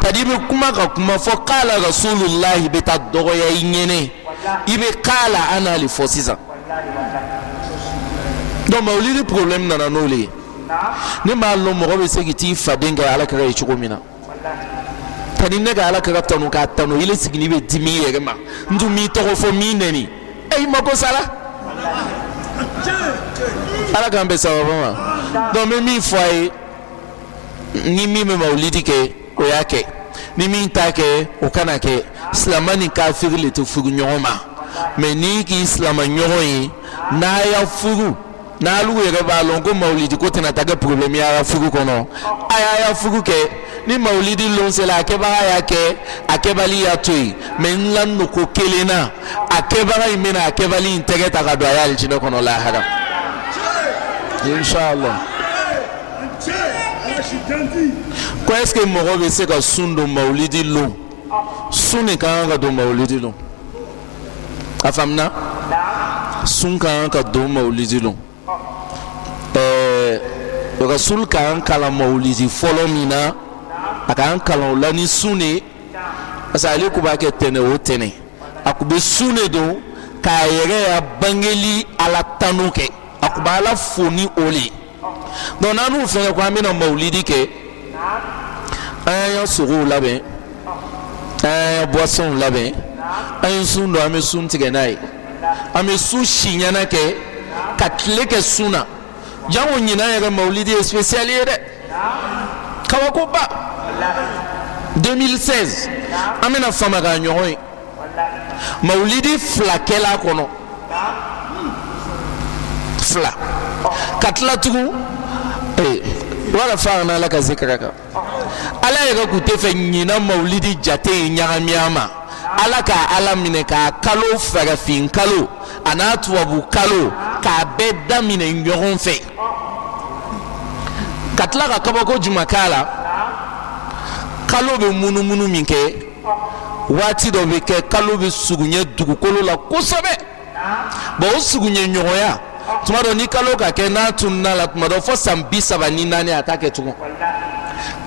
tadi be kuma ka kuma fo qala rasulullah be ta dogoya yene ibe qala ana li fo sisan donc mawlidi problème nana nole ni ma lo mo be se kiti fadenga ala kara yi chugo mina tani ne ga ala kara tanu ka tanu ile sigini be dimi yere ma ndu mi to fo mi neni e ma ko sala ala kan be sawa ma donc me mi foi ni mi me mawlidi ke o yake ni mi ta ke o kana ke islamani kafir le to fugu nyoma mais ni ki islam nyoyi na ya fugu na lu yere ba longo mawlidi ko tena taga problème ya fugu kono aya ya fugu ke ni mawlidi lon se la ke ba ya ke akebali ya toy men lan no ko kelena akebara imena akebali intege taga do ya alchino kono la hada inshallah ko est-ce que mo be se ka sundo mawlidi lon suni kan ka do mawlidi lon afamna sun kan ka do mawlidi lon rasul kan kala mawlidi folo mina akan kala lani sune asali ku ba ke tene o tene akube sune do ka yere ya bangeli ala tanuke akuba la foni ole don nanu fere ko amina mawlidi ke aya suru labe aya boisson labe aya sun do ame sun tigenai ame su shinyana ke katle ke suna jango nyina yere mawlidi spécial yere kawako ba 2016 amena fama ga nyoy mawlidi flakela kono fla katla tugu wala farna la ka zikraka ala yega ku tefe nyina mawlidi jate nyagamiyama ala ka ala mine ka kalo farafin kalo anatu wabu kalo ka bedda mine nyoron fe katla ka kabako jumakala kalo be munu minke wati do be ke kalo be sugunye dugukolo la kosobe bo sugunye nyoya tumado ni kalo ka ke na tunna la tumado fo sambi sabani nani atake tuko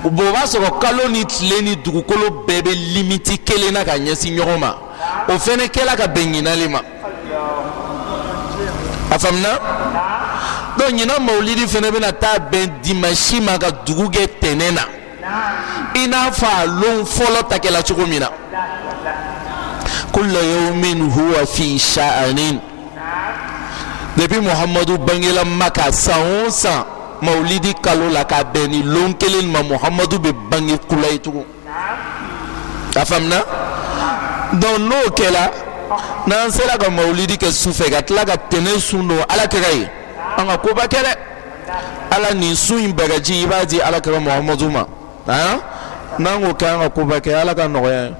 bo ba so kalo ni tleni dugukolo bebe limiti kele na ka nyesi nyoma o fene kela ka benyina lima afamna do nyina mawlidi fene be na ta ben dimashi maga duguge tenena ina fa lon folo takela chukumina kullu yawmin huwa fi sha'anin depuis muhammadu bangela maka saonsa mawlidi kalo la ka beni lon kelen ma muhammadu be bangi kulay tugu afamna don no kela nan sela ka mawlidi ke sufe ga tla ka tene sundo ala kirai anga ko ba kere ala ni sun bagaji ibadi ala kira muhammadu ma ha nango kanga ko ba ke ala ka no ya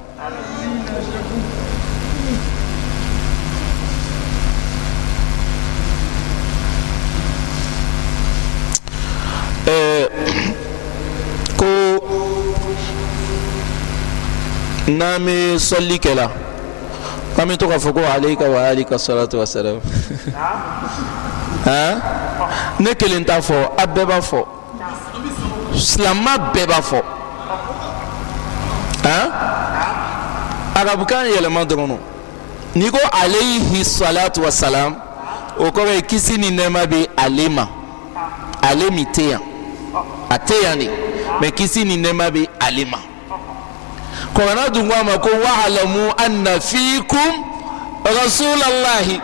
ko nami salli kala kami to ka foko alayka wa alika salatu wassalam ha ne kelen ta fo abeba fo slama beba fo ha arabukan yelema drono niko alayhi salatu wassalam o ko be kisini nema be alema alemitea ateyani me kisini nema be alema ko na dungwa ma ko wa'lamu anna fiikum rasulallahi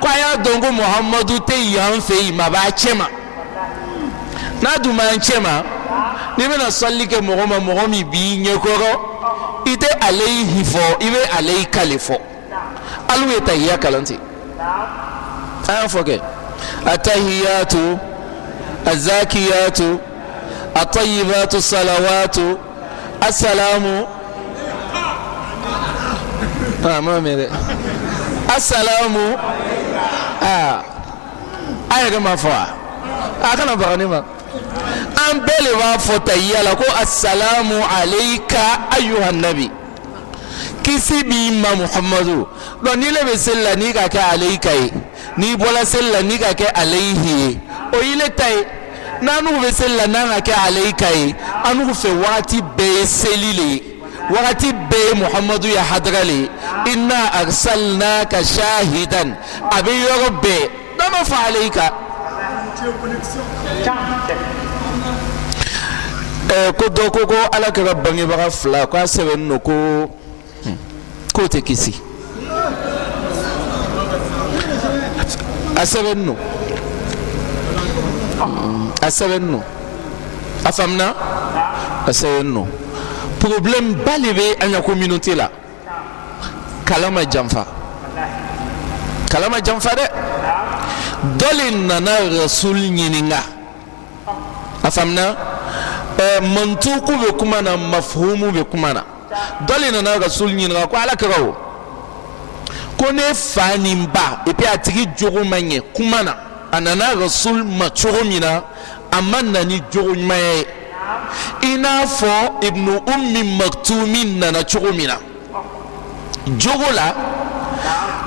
ko ya dongo muhammadu te yan fe ma ba chema na du man chema ni me na salli ke mogomi bi nyekoro ite alayhi fo ibe alayka lefo alwe tahiyya kalanti ayan foke atahiyatu azakiyatu at-tayyibatu salawatu assalamu ma mere assalamu ayega ma fa akana bagani ma an bele wa fota yala ko assalamu alayka ayyuhan nabi kisi bi ma muhammadu don ni le be sella ni ka ka alayka ni bola sella ni ka ka alayhi o ile tay nanu be sella nanga ke alayka yi anu fe wati be selile wati be muhammadu ya hadrali inna arsalnaka shahidan abi yorbe dama fa alayka ko do ko ala ka bangi baga fla ko seven no ko te kisi a seven no a seven no a famna a seven no problème balebe anya communauté la kalama jamfa de dolin nana rasul nyininga a famna mantuku be kuma na mafhumu be kuma na dolin nana rasul nyininga ko ala karawo ko ne fani mba et puis atigi jogo manye kuma na anana rasul machogo mina amanna ni jogo maye ina fo ibnu ummi maktumin nana chogo mina jogo la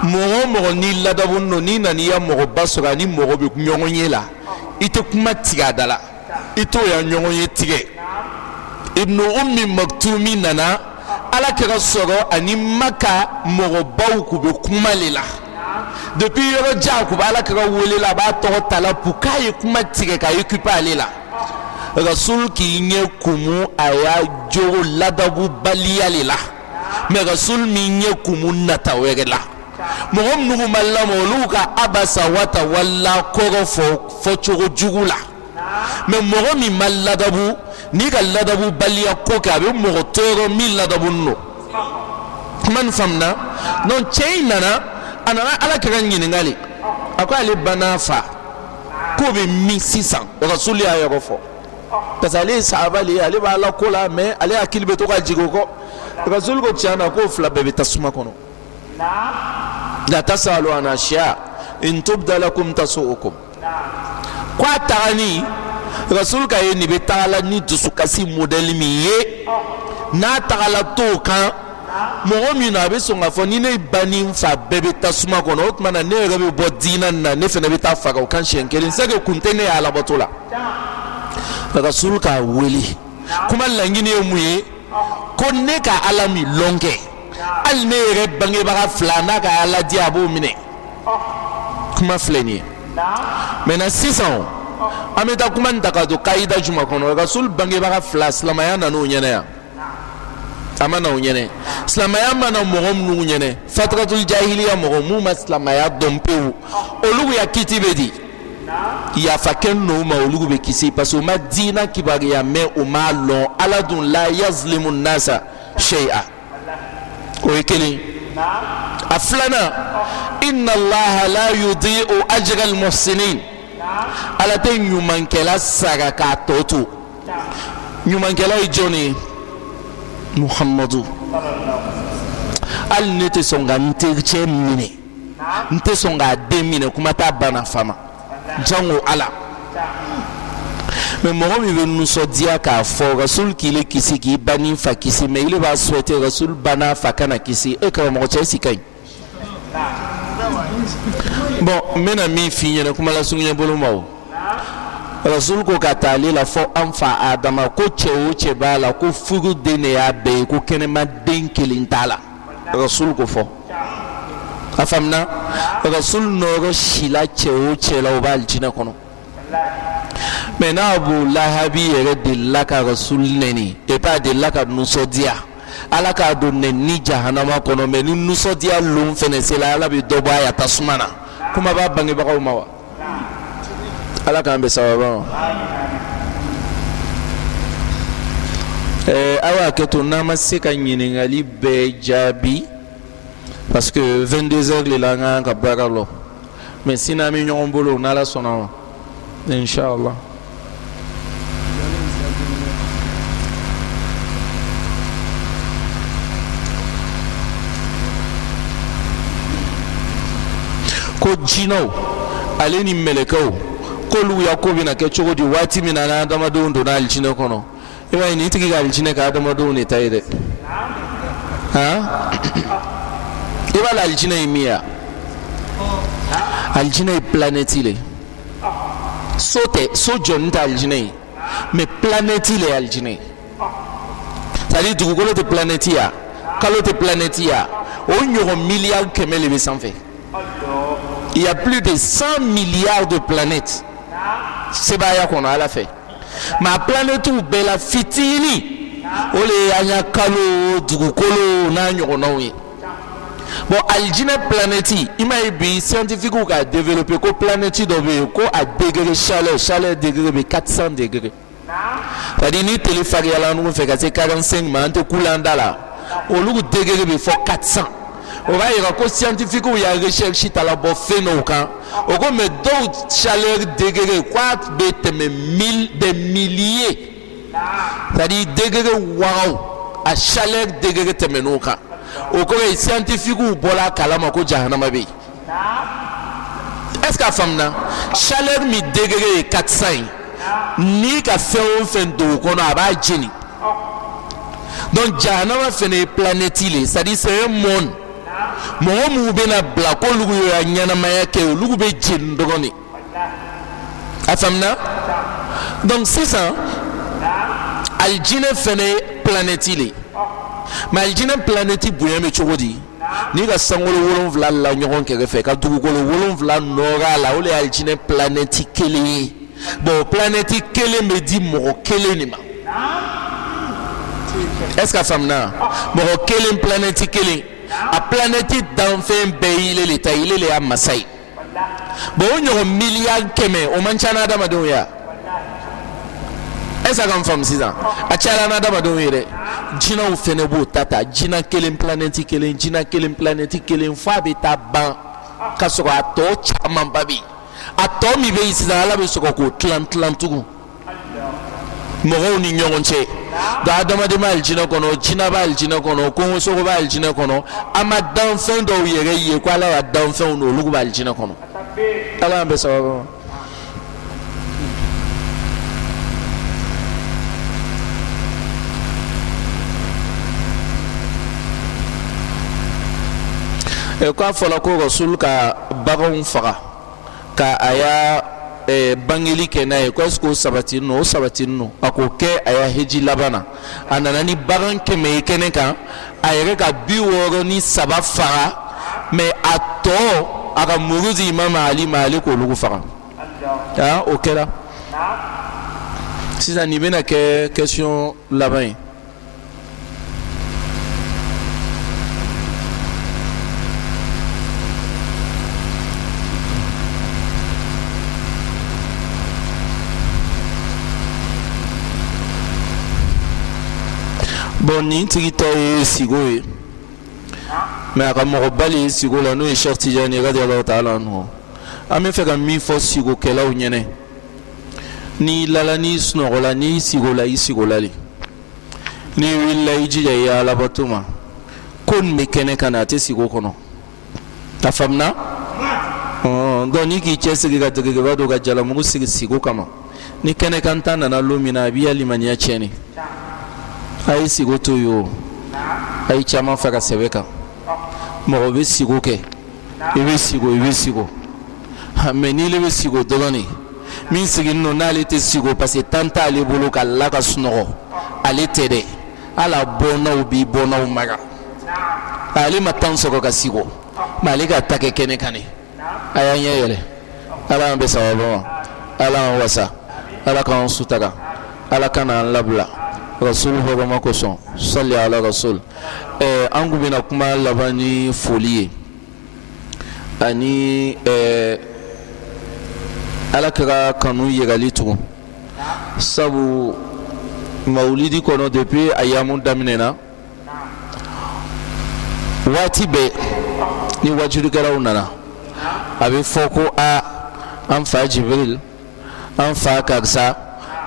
mogo ni ladabun no ni nani ya mogo basura ni mogo be nyongonye la ite kuma tiga dala ito ya nyongonye tige ibnu ummi maktumin nana ala kira soro ani maka mogo baw ku be kuma lela depuis yoro ja ku ala kira wole la ba to tala pukaye kuma tige ka equipe alela rasul ki nye kumu aya joro ladabu baliya lela mais rasul mi nye kumu nata wegela mogom nugu malla moluka abasa wata walla koro fo chogo jugula mais mogom mi malladabu ni ka ladabu baliya ko ka be mogo toro mi ladabu no man famna non chainana anana ala kira nyiningali akwa ale banafa ko be 1600 rasul ya yoro fo parce que sahaba li ale ba la ko la mais ale akili be to ka jigo ko rasul ko tiana ko fla be tasuma kono la tasalu an ashya in tubda lakum tasuukum kwa tarani rasul ka ni be tala ni dusukasi model mi ye na tala to kan mogo mina be songa fo ni ne bani fa bebe tasuma kono otmana ne rebe bodina na ne fene be ta fa ko kan shenkeli sege kuntene ala botola rasul ka weli kuma langini emuye ko ne ka alami longe al ne re bange baga flana ka ala diabo mine kuma fleni mena 600 ameta kuma ndaka do kaida juma kono rasul bange baga flas lamaya na no nyene ya amana unyene slamaya mana mogom nu nyene fatratul jahiliya mogom mu slamaya dompewu olugu ya kitibedi ya faken no ma olugu be kisi parce que ma dina kibari ya me o ma lon aladun la yazlimu nasa shay'a o ekeli aflana inna allaha la yudhi'u ajra al muhsinin ala te nyumankela saga ka totu nyumankela ijoni muhammadu al nete songa nterche mine nte songa demine kuma ta bana fama jango ala mais mogo mi be nuso dia ka fo rasul ki le kisi ki bani fa kisi mais il va souhaiter rasul bana fa kana kisi e ka mo tsi kai bon mena mi finyene kuma la sunye bolo mawo rasul ko katali la fo amfa adama ko chewo bala ko fugu dene ya be ko kenema den kelintala rasul ko fo afamna rasul no shila chewo chela o bal jina kono mena abu lahabi yere de laka rasul neni e pa de laka nusodia ala ka do neni jahannama kono meni nusodia lum fene sela ala be doba ya tasmana kuma ba bangi ba ko mawa ala kan be sababa awa keto na masika nyiningali be jabi parce que 22h les langa ka baralo mais sina mi nyombolo na la sona inshallah ko jino aleni melekao kolu ya ko bina ke chogo di wati mina na adama do ndo na aljine kono iba ni tigi ga aljine ka adama do ne tayde ha iba la aljine imia aljine planetile so John ta aljine mais planète il est aljine ça dit dugukolo te planète ya kalo te planète ya on y aura milliards kemele be sans fait il y a plus de 100 milliards de planètes c'est baya qu'on a la fait ma planète ou bela fitini ole anya kalo dugukolo na nyoro wi bon aljine planète ima bi scientifique ou a développé ko planète do be ko a degré chaleur degré be 400 degrés c'est-à-dire ni téléphone ya la nous fait que c'est 45 mais ante kulanda la au lugu degré be fo 400 on va dire que scientifique ou ya recherche ta la bo feno kan o ko me do chaleur degré quoi be des milliers c'est-à-dire degré wow à chaleur degré temeno kan o ko scientifique ou bola kalama ko jahannama be est-ce que famna chaleur mi degré 400 ni ka fait do ko na ba jini donc jahannama fene planète il c'est-à-dire c'est un monde mo be na bla ko lugu ya nyana maya ke lugu be jin dogoni afamna donc c'est ça aljine fene planète il mais aljine planète buya me chogodi ni ga sangolo wolon vla la nyon ke refe ka dugu ko wolon vla nora la ole aljine planète kele bon planète kele me dit mo kele ni ma est-ce que famna mo kele planète kele a planète d'enfin beile le taille le amasai bon on y a milliards keme o manchana da madoya est-ce que femme 6 ans a chala na da madoya de jina ou fenebo tata jina kelen planète kelen jina kelen planète kelen fa beta ban kasoko ato chama babi ato mi be isida la be soko ko tlantugu moro ni nyonche da adama de mal jina kono jina bal jina kono ko so ko bal jina kono ama dan fin do yere ye kwa la dan fin no lugu bal jina kono ala be so e ko fola ko rasul ka bagon faga ka aya bangeli kenaye ko esko sabatino ako ke aya heji labana anana ni bagan keme kene kan ayere ka biworo ni saba fara mais ato aka muruzi imam ali malik ko lugu fara ah OK là si ça ni bena ke question là-bas bon ni tigito sigo mais aka mo bali sigo la no Cheikh Tidiane radiyallahu ta'ala no ame fe ka mi fo sigo kela o nyene ni lala ni snorola ni sigo la isigo lali ni willa ijija ya la batuma kon me kene kana te sigo kono ta famna don ni ki chese ga tege ba do ga jala mu sigo kama ni kene kanta na lumina biya limania cheni ay sigo to yo ay chama faka sebeka mo be sigo ke ibe sigo ameni le be sigo doloni min sigin no na le te sigo parce que tanta ale bolo ka la ka suno ale tede ala bona ubi bona umaga ale matan so ka sigo malika take kene kane ayanya yele ala be sawaba ala wasa ala kan sutaka ala kana labla rasul hogama ko son salli ala rasul angu bina kuma labani folie ani ala kira kanu yegali tu sabu maulidi kono depuis ayamun daminena wati be ni wajidu kara unana abe foko a an fa jibril an fa karsa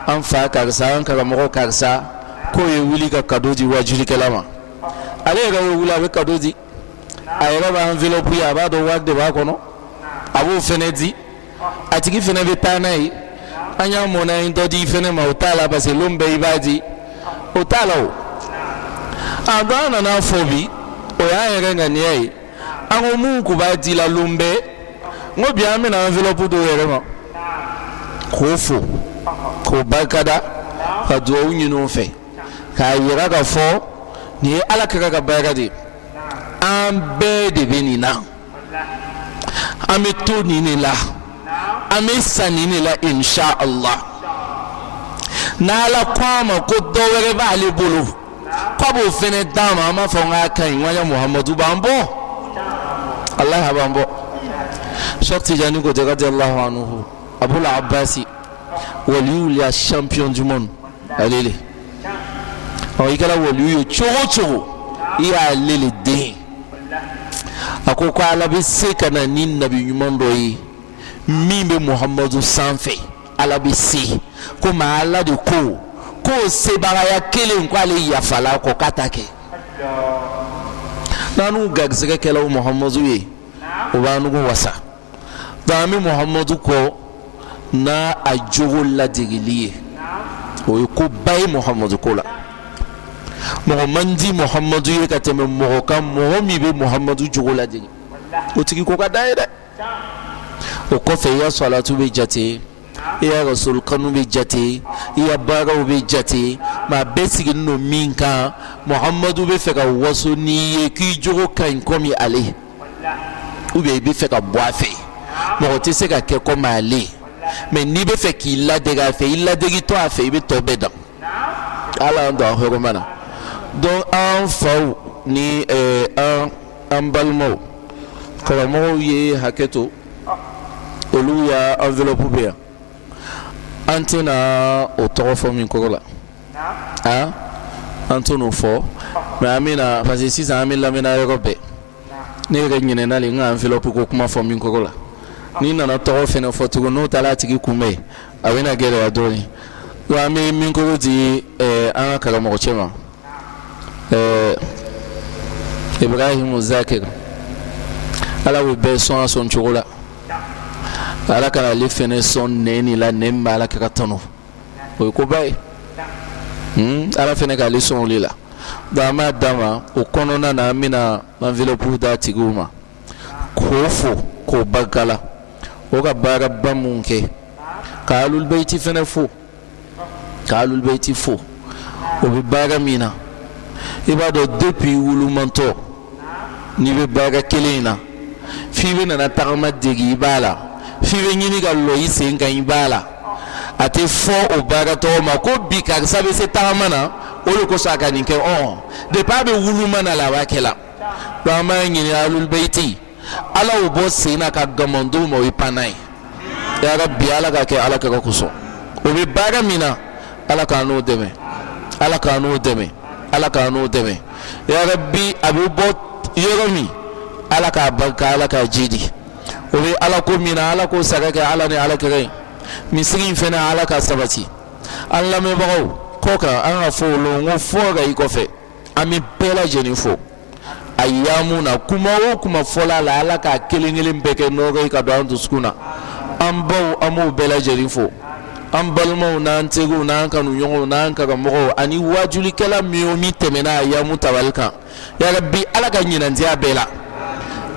an fa karsa an kara moko karsa ko ye wuli ka kadoji wajidu kalama ale ga wula be kadoji ayaba ba envelope ya ba do wagde ba kono abu fenedi atiki fene be tanai anya mona indodi fene ma utala base lombe ibadi utala o agana na fobi o ya yere ngani ai ango mungu ba di la lombe ngo bia me na envelope do yere ma k'o fo k'o barikada ka duwawu ɲini o fɛ k'a yira k'a fɔ nin ye ala kira ka barika de ye an bɛɛ de bɛ nin na an bɛ to nin de la an bɛ sa nin de la insha Allah n'ala ko a ma ko dɔ wɛrɛ b'ale bolo k'a b'o fɛnɛ d'a ma an b'a fɔ n k'a ka ɲi n ka Muhamadu b'an bɔ Allah b'an bɔ Cheikh Tidjani ko radiyallahu anhu Abul Abbasi waliyu ya champion du monde alele i kɛra waliyu ye cogo cogo i y'ale le den a ko ko ala bɛ se ka na ni nabi ɲuman dɔ ye min bɛ Muhamadu sanfɛ ala bɛ se ko maa ala de ko k'o sebagaya kelen k'ale yafala kɔ k'a ta kɛ n'anu garisɛgɛ kɛlaw Muhamadu ye o b'an nugu wasa donc an bɛ Muhamadu kɔ n'a a jogo ladegeli ye o ye ko ba ye Muhamadu ko la mɔgɔ man di Muhamadu ye ka tɛmɛ mɔgɔ kan mɔgɔ min bɛ Muhamadu jogo ladege o tigi ko ka d'a ye dɛ o kɔfɛ i ya salatu bɛ jate i ya rasul kanu bɛ jate i ya baaraw bɛ jate maa bɛɛ sigilen don min kan Muhamadu bɛ fɛ ka waso n'i ye k'i jogo ka ɲi komi ale ou bien i bɛ fɛ ka bɔ a fɛ mɔgɔ tɛ se ka kɛ komi ale mais n'i bɛ fɛ k'i ladege a fɛ i ladegitɔ a fɛ i bɛ tɔ bɛɛ dan ala y'an don a hɔrɔnma na donc an faw ni an balimaw karamɔgɔw ye hakɛ to olu ya enveloppe bɛ yan an tɛna o tɔgɔ fɔ min kɔrɔ la an t'o fɔ mais an bɛna parce que sisan an bɛ lamɛnna yɔrɔ bɛɛ ne yɛrɛ ɲinɛna le n ka enveloppe ko kuma fɔ min kɔrɔ la ni nana tɔgɔ fɛnɛ fɔ tugun n'o taara a tigi kunbɛn a bɛna gɛlɛya dɔɔni donc an bɛ min kɔrɔ di an ka karamɔgɔ cɛ ma Ibrahim Zakir ala bɛ bɛɛ sɔn a sɔn cogo la ala kana ale fɛnɛ sɔn nɛn la nɛn bɛ ala kɛ ka tɔnɔ o ye koba ye ala fɛnɛ k'ale sɔn olu la donc an b'a d'a ma o kɔnɔna na an bɛna enveloppe d'a tigiw ma k'o fo k'o barikala o ka baaraba mun kɛ ka alul beyti fɛnɛ fo ka alul beyti fo o bɛ baara min na i b'a dɔn depuis wulumantɔ n'i bɛ baara kelen in na f'i bɛ nana tagama degi i b'a la f'i bɛ ɲini ka lɔ i sen kan i b'a la a tɛ fɔ o baara tɔgɔ ma ko bi karisa bɛ se tagama na o de kosɔn a ka nin kɛ depuis a bɛ wuluma na la a b'a kɛ la donc an b'a ɲini alul beyti ala y'o bɔ sen na ka gamandow ma o ye pan n'a ye yarabi ala ka kɛ ala kɛra kosɔn o bɛ baara min na ala k'an n'o dɛmɛ ala k'an n'o dɛmɛ ala k'an n'o dɛmɛ yarabi a bɛ bɔ yɔrɔ min ala k'a barika ala k'a jidi o bɛ ala ko min na ala k'o saga kɛ ala ni ala kɛra ye misiri in fana ala k'a sabati an lamɛnbagaw kɔ kan an ka fɔ o la n ko fɔ ka i kɔfɛ an bɛ bɛɛ lajɛlen fo a yamu na kuma o kuma fɔla la ala k'a kelen kelen bɛɛ kɛ nɔgɔ ye ka don an dusukun na an baw an b'o bɛɛ lajɛlen fo an balimaw n'an teriw n'an kanuɲɔgɔnw n'an karamɔgɔw ani wajulikɛla min o min tɛmɛna a yamu tabali kan yarabi ala ka ɲinandiya bɛɛ la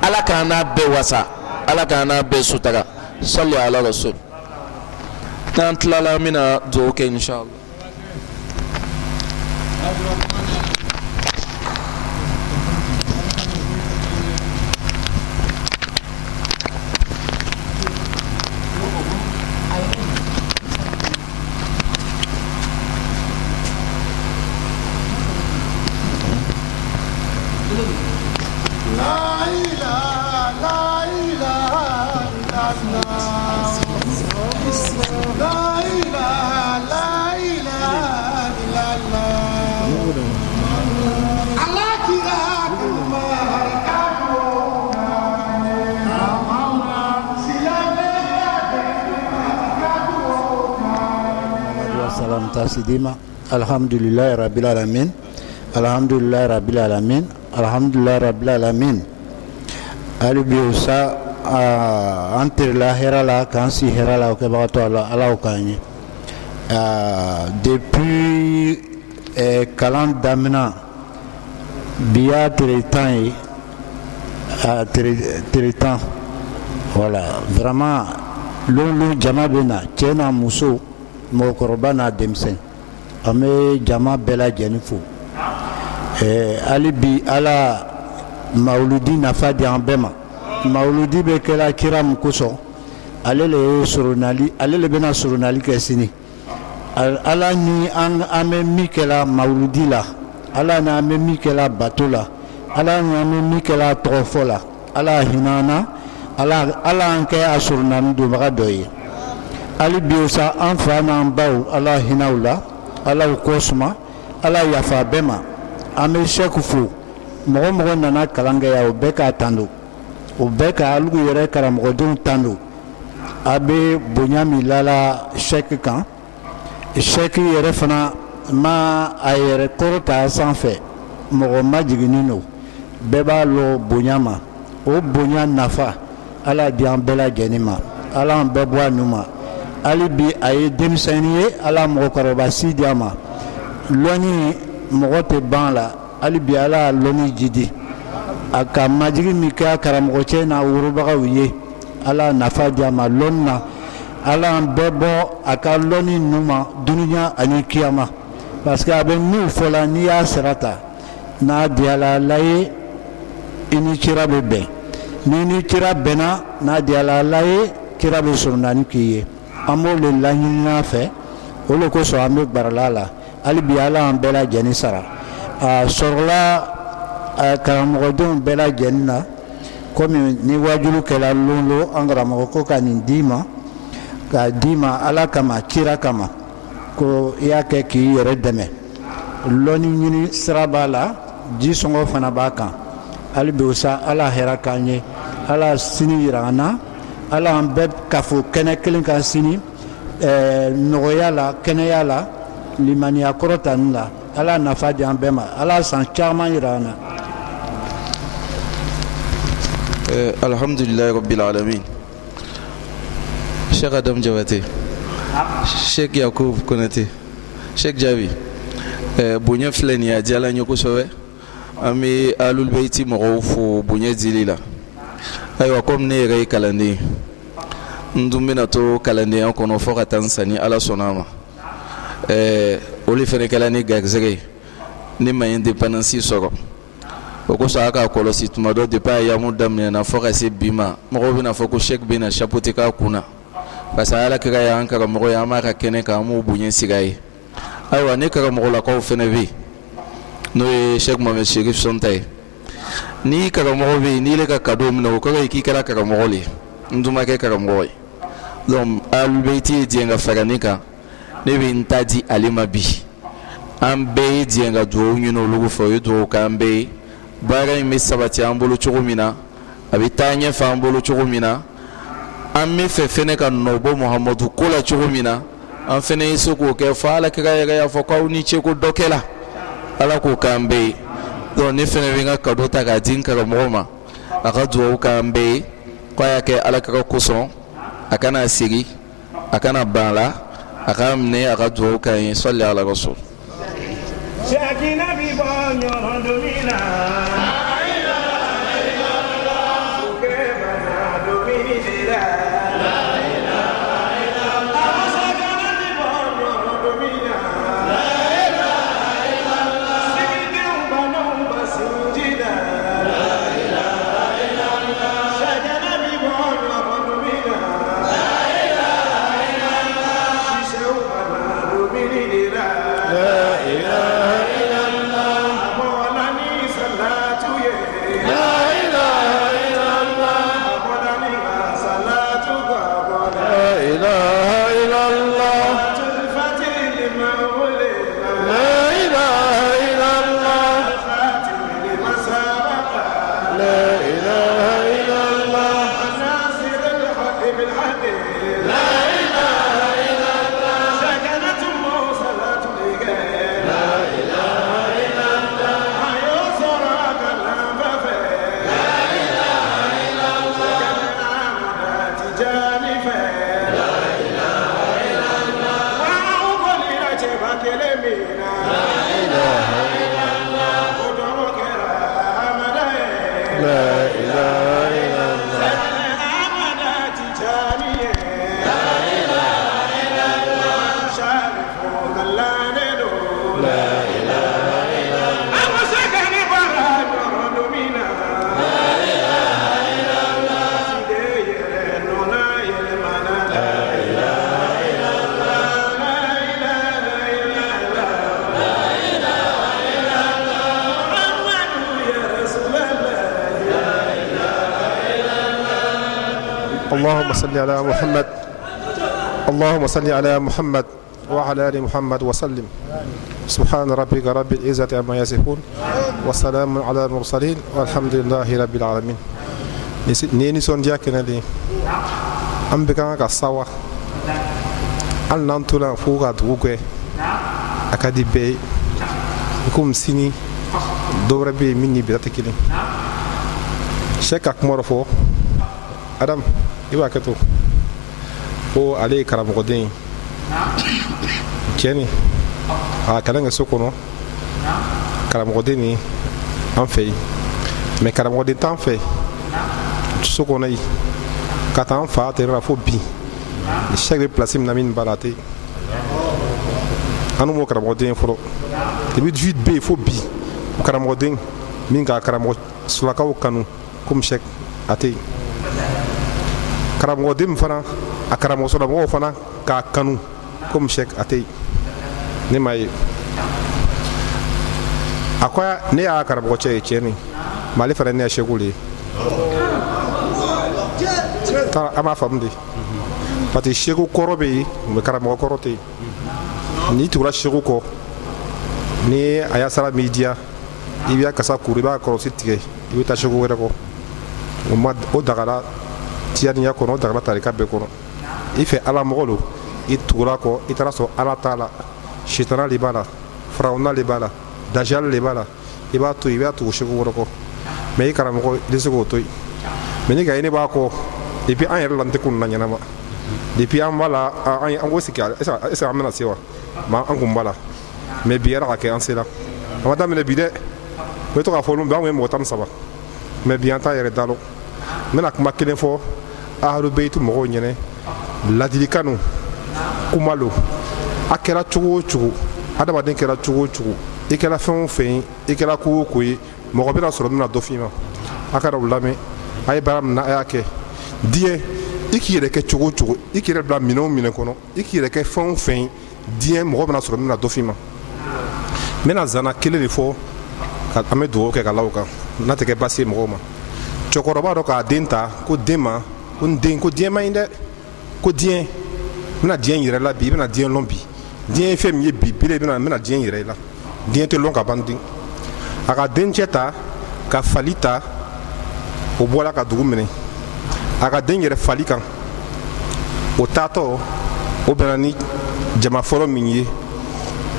ala k'an n'a bɛɛ wasa ala k'an n'a bɛɛ sutaga salli ala rasul n'an tilala an bɛna dugawu kɛ inshallah. Sidima alhamdulillah rabbil alamin alhamdulillah rabbil alamin alhamdulillah rabbil alamin ali bi usa antir la hera la kan si hera la ke ba to ala o kan depuis kalan damina biya traitant traitant voilà vraiment lolu jama bɛ na cɛ n'a muso mɔgɔkɔrɔba n'a denmisɛn an bɛ jama bɛɛ lajɛlen fo hali bi ala mawuludi nafa di an bɛɛ ma mawuludi bɛ kɛra kira min kosɔn ale le bɛna surunali kɛ sini ala ni an bɛ min kɛla mawuludi la ala ni an bɛ min kɛla bato la ala ni an bɛ min kɛla tɔgɔfɔ la ala hinɛ an na ala an kɛ a surunali donbaga dɔ ye hali bi sa an fa n'an baw ala hinɛ u la ala u kɔ suma ala yafa bɛɛ ma an bɛ sɛku fo mɔgɔ mɔgɔ nana kalan kɛ yan o bɛɛ k'a tando o bɛɛ ka alugu yɛrɛ karamɔgɔdenw tando a bɛ bonya min lala sɛki kan sɛki yɛrɛ fana ma a yɛrɛ kɔrɔ ta sanfɛ mɔgɔ ma jiginni don bɛɛ b'a lɔ bonya ma o bonya nafa ala di an bɛɛ lajɛlen ma ala an bɛɛ bɔ a nu ma hali bi a ye denmisɛnnin ye ala mɔgɔkɔrɔba si di a ma lɔnni mɔgɔ tɛ ban la hali bi ala y'a lɔnni jidi a ka majigi min kɛ a karamɔgɔcɛ n'a worobagaw ye ala nafa di a ma lɔnni na ala an bɛɛ bɔ a ka lɔnni ninnu ma duniya ani kiyama parce que a bɛ min fɔ la n'i y'a sara ta n'a diyala ala ye i ni kira bɛ bɛn ni kira bɛnna n'a diyala ala ye kira bɛ surunani k'i ye an b'o de laɲini fɛ o de kosɔn an bɛ gbarala la hali bi ala an bɛɛ lajɛlen sara a sɔrɔla karamɔgɔdenw bɛɛ lajɛlen na komi ni wajulu kɛla lon an karamɔgɔ ko ka nin d'i ma k'a d'i ma ala kama kira kama ko i y'a kɛ k'i yɛrɛ dɛmɛ lɔnni ɲini sira b'a la jisɔngɔ fana b'a kan hali bi o sa ala hɛrɛ k'an ye ala sini yira an na ala an bɛɛ kafo kɛnɛ kelen kan sini nɔgɔya la kɛnɛya la limaniya kɔrɔtani la ala nafa di an bɛɛ ma ala san caman yira an na alhamdulilayi rabbil alamin Sheikh Adam Jawate Sheikh Yakub Konate Sheikh Jabi bonya filɛ nin ye a diyala n ye kosɛbɛ an bɛ alul beyti mɔgɔw fo bonya dili la ayiwa komi ne yɛrɛ ye kalanden ye n dun bɛna to kalandenya kɔnɔ fɔ ka taa n sa ni ala sɔnna a ma olu fɛnɛ kɛla ni garisɛgɛ ye ne ma indépendance sɔrɔ o kosɔn a k'a kɔlɔsi tuma dɔ depuis a yamu daminɛna fɔ ka se bi ma mɔgɔw bɛna fɔ ko Sheikh bɛna chapeauté k'a kun na parce que ala kira y'an karamɔgɔ ye an b'a ka kɛnɛ kan an b'o bonya sigi a ye ayiwa ne karamɔgɔlakaw fɛnɛ bɛ yen n'o ye Sheikh Mohamed Sherif Sonta ye ni karamɔgɔ bɛ yen n'i le ka cadeau minɛ o kɔrɔ ye k'i kɛra karamɔgɔ le ye n dun ma kɛ karamɔgɔ ye donc alul beyti ye diɲɛ ka fara ne kan ne bɛ n ta di ale ma bi an bɛɛ ye diɲɛ ka dugawu ɲini olu fɛ o ye dugawu k'an bɛɛ ye baara in bɛ sabati an bolo cogo min na a bɛ taa ɲɛfɛ an bolo cogo min na an bɛ fɛ fɛnɛ ka nɔbɔ Muhamadu ko la cogo min na an fɛnɛ ye se k'o kɛ fɔ ala kira yɛrɛ y'a fɔ k'aw ni ce ko dɔ kɛla ala k'o k'an bɛɛ ye donc ne fɛnɛ bɛ n ka cadeau ta k'a di n karamɔgɔ ma a ka dugawu k'an bɛɛ ye k'a y'a kɛ ala kira kosɔn a kana sigi a kana ban la a k'a minɛ a ka dugawu k'an ye sɔli ala rasul اللهم صل على محمد اللهم صل على محمد وعلى آل محمد وسلم سبحان ربك رب العزة عما يصفون وسلام على المرسلين والحمد لله رب العالمين نيني سونجا كندي أم بكان كساوا أن نانتونا فوقا دوغي أكادي بي يكون سيني دور بي مني بيتكلم شيخ أكمل فو أدم يبقى o ale karamɔgɔden cɛ ni a kalan kɛ so kɔnɔ karamɔgɔden ni an fɛ yen mɛ karamɔgɔden t'an fɛ so kɔnɔ yen ka taa an fa tɛrɛ la fo bi sɛk bɛ pilasi min na min b'a la a tɛ yen an m'o karamɔgɔden fɔlɔ depuis 18 bɛ yen fo bi karamɔgɔden min ka karamɔgɔ sulakaw kanu komi sɛk a tɛ yen karamɔgɔden min fana a karamɔgɔsɔrɔmɔgɔw fana k'a kanu komi sɛk a tɛ yen ne m'a ye a ko ne y'a karamɔgɔcɛ ye tiɲɛ mais ale fana ne ya sɛku le ye an b'a faamu de parce que sɛku kɔrɔ bɛ yen mais karamɔgɔ kɔrɔ tɛ yen n'i tugura sɛku kɔ ni a y'a sara min diya i b'a kasa kuru i b'a kɔlɔsi tigɛ i bɛ taa sɛku wɛrɛ kɔ o dagala tiyaniya kɔnɔ o dagala tarika bɛɛ kɔnɔ i fɛ ala mɔgɔ lo i tugura kɔ i taara sɔrɔ ala t'a la sitana le b'a la farawuna le b'a la dajali le b'a la i b'a to yen i b'a tugu sɛku wɛrɛ kɔ mais i karamɔgɔ i tɛ se k'o to yen mais ni ka ye ne b'a kɔ depuis an yɛrɛ la n tɛ ko nin na ɲɛnama depuis an b'a la an ko sigi est ce que an bɛna se wa mais an kun b'a la mais bi yɛrɛ ka kɛ an sera a ma daminɛ bi dɛ o bɛ to k'a fɔ olu bɛ an kun ye mɔgɔ 13 mais bi an t'a yɛrɛ dalo n bɛna kuma kelen fɔ ahlu beyitu mɔgɔw ɲɛnɛ ladilikan kuma lo a kɛra cogo o cogo adamaden kɛra cogo o cogo i kɛra fɛn o fɛn ye i kɛra ko o ko ye mɔgɔ bɛna sɔrɔ min na dɔ f'i ma a ka o lamɛn a ye baara min na a y'a kɛ diɲɛ i k'i yɛrɛ kɛ cogo o cogo i k'i yɛrɛ bila minɛn o minɛn kɔnɔ i k'i yɛrɛ kɛ fɛn o fɛn ye diɲɛ mɔgɔ bɛna sɔrɔ min na dɔ f'i ma n bɛna zana kelen de fɔ an bɛ dugawu kɛ ka la o kan n'a tɛ kɛ baasi ye mɔgɔw ma cɛkɔrɔba dɔ k'a den ta ko den ma ko n den ko diɲɛ man ɲi dɛ ko diɲɛ n bɛna diɲɛ yɛrɛ la bi i bɛna diɲɛ lɔn bi diɲɛ ye fɛn min ye bi bere n bɛna diɲɛ yɛrɛ i la diɲɛ tɛ lɔn ka ban den a ka dencɛ ta ka fali ta o bɔra ka dugu minɛ a ka den yɛrɛ fali kan o taatɔ o bɛnna ni jama fɔlɔ min ye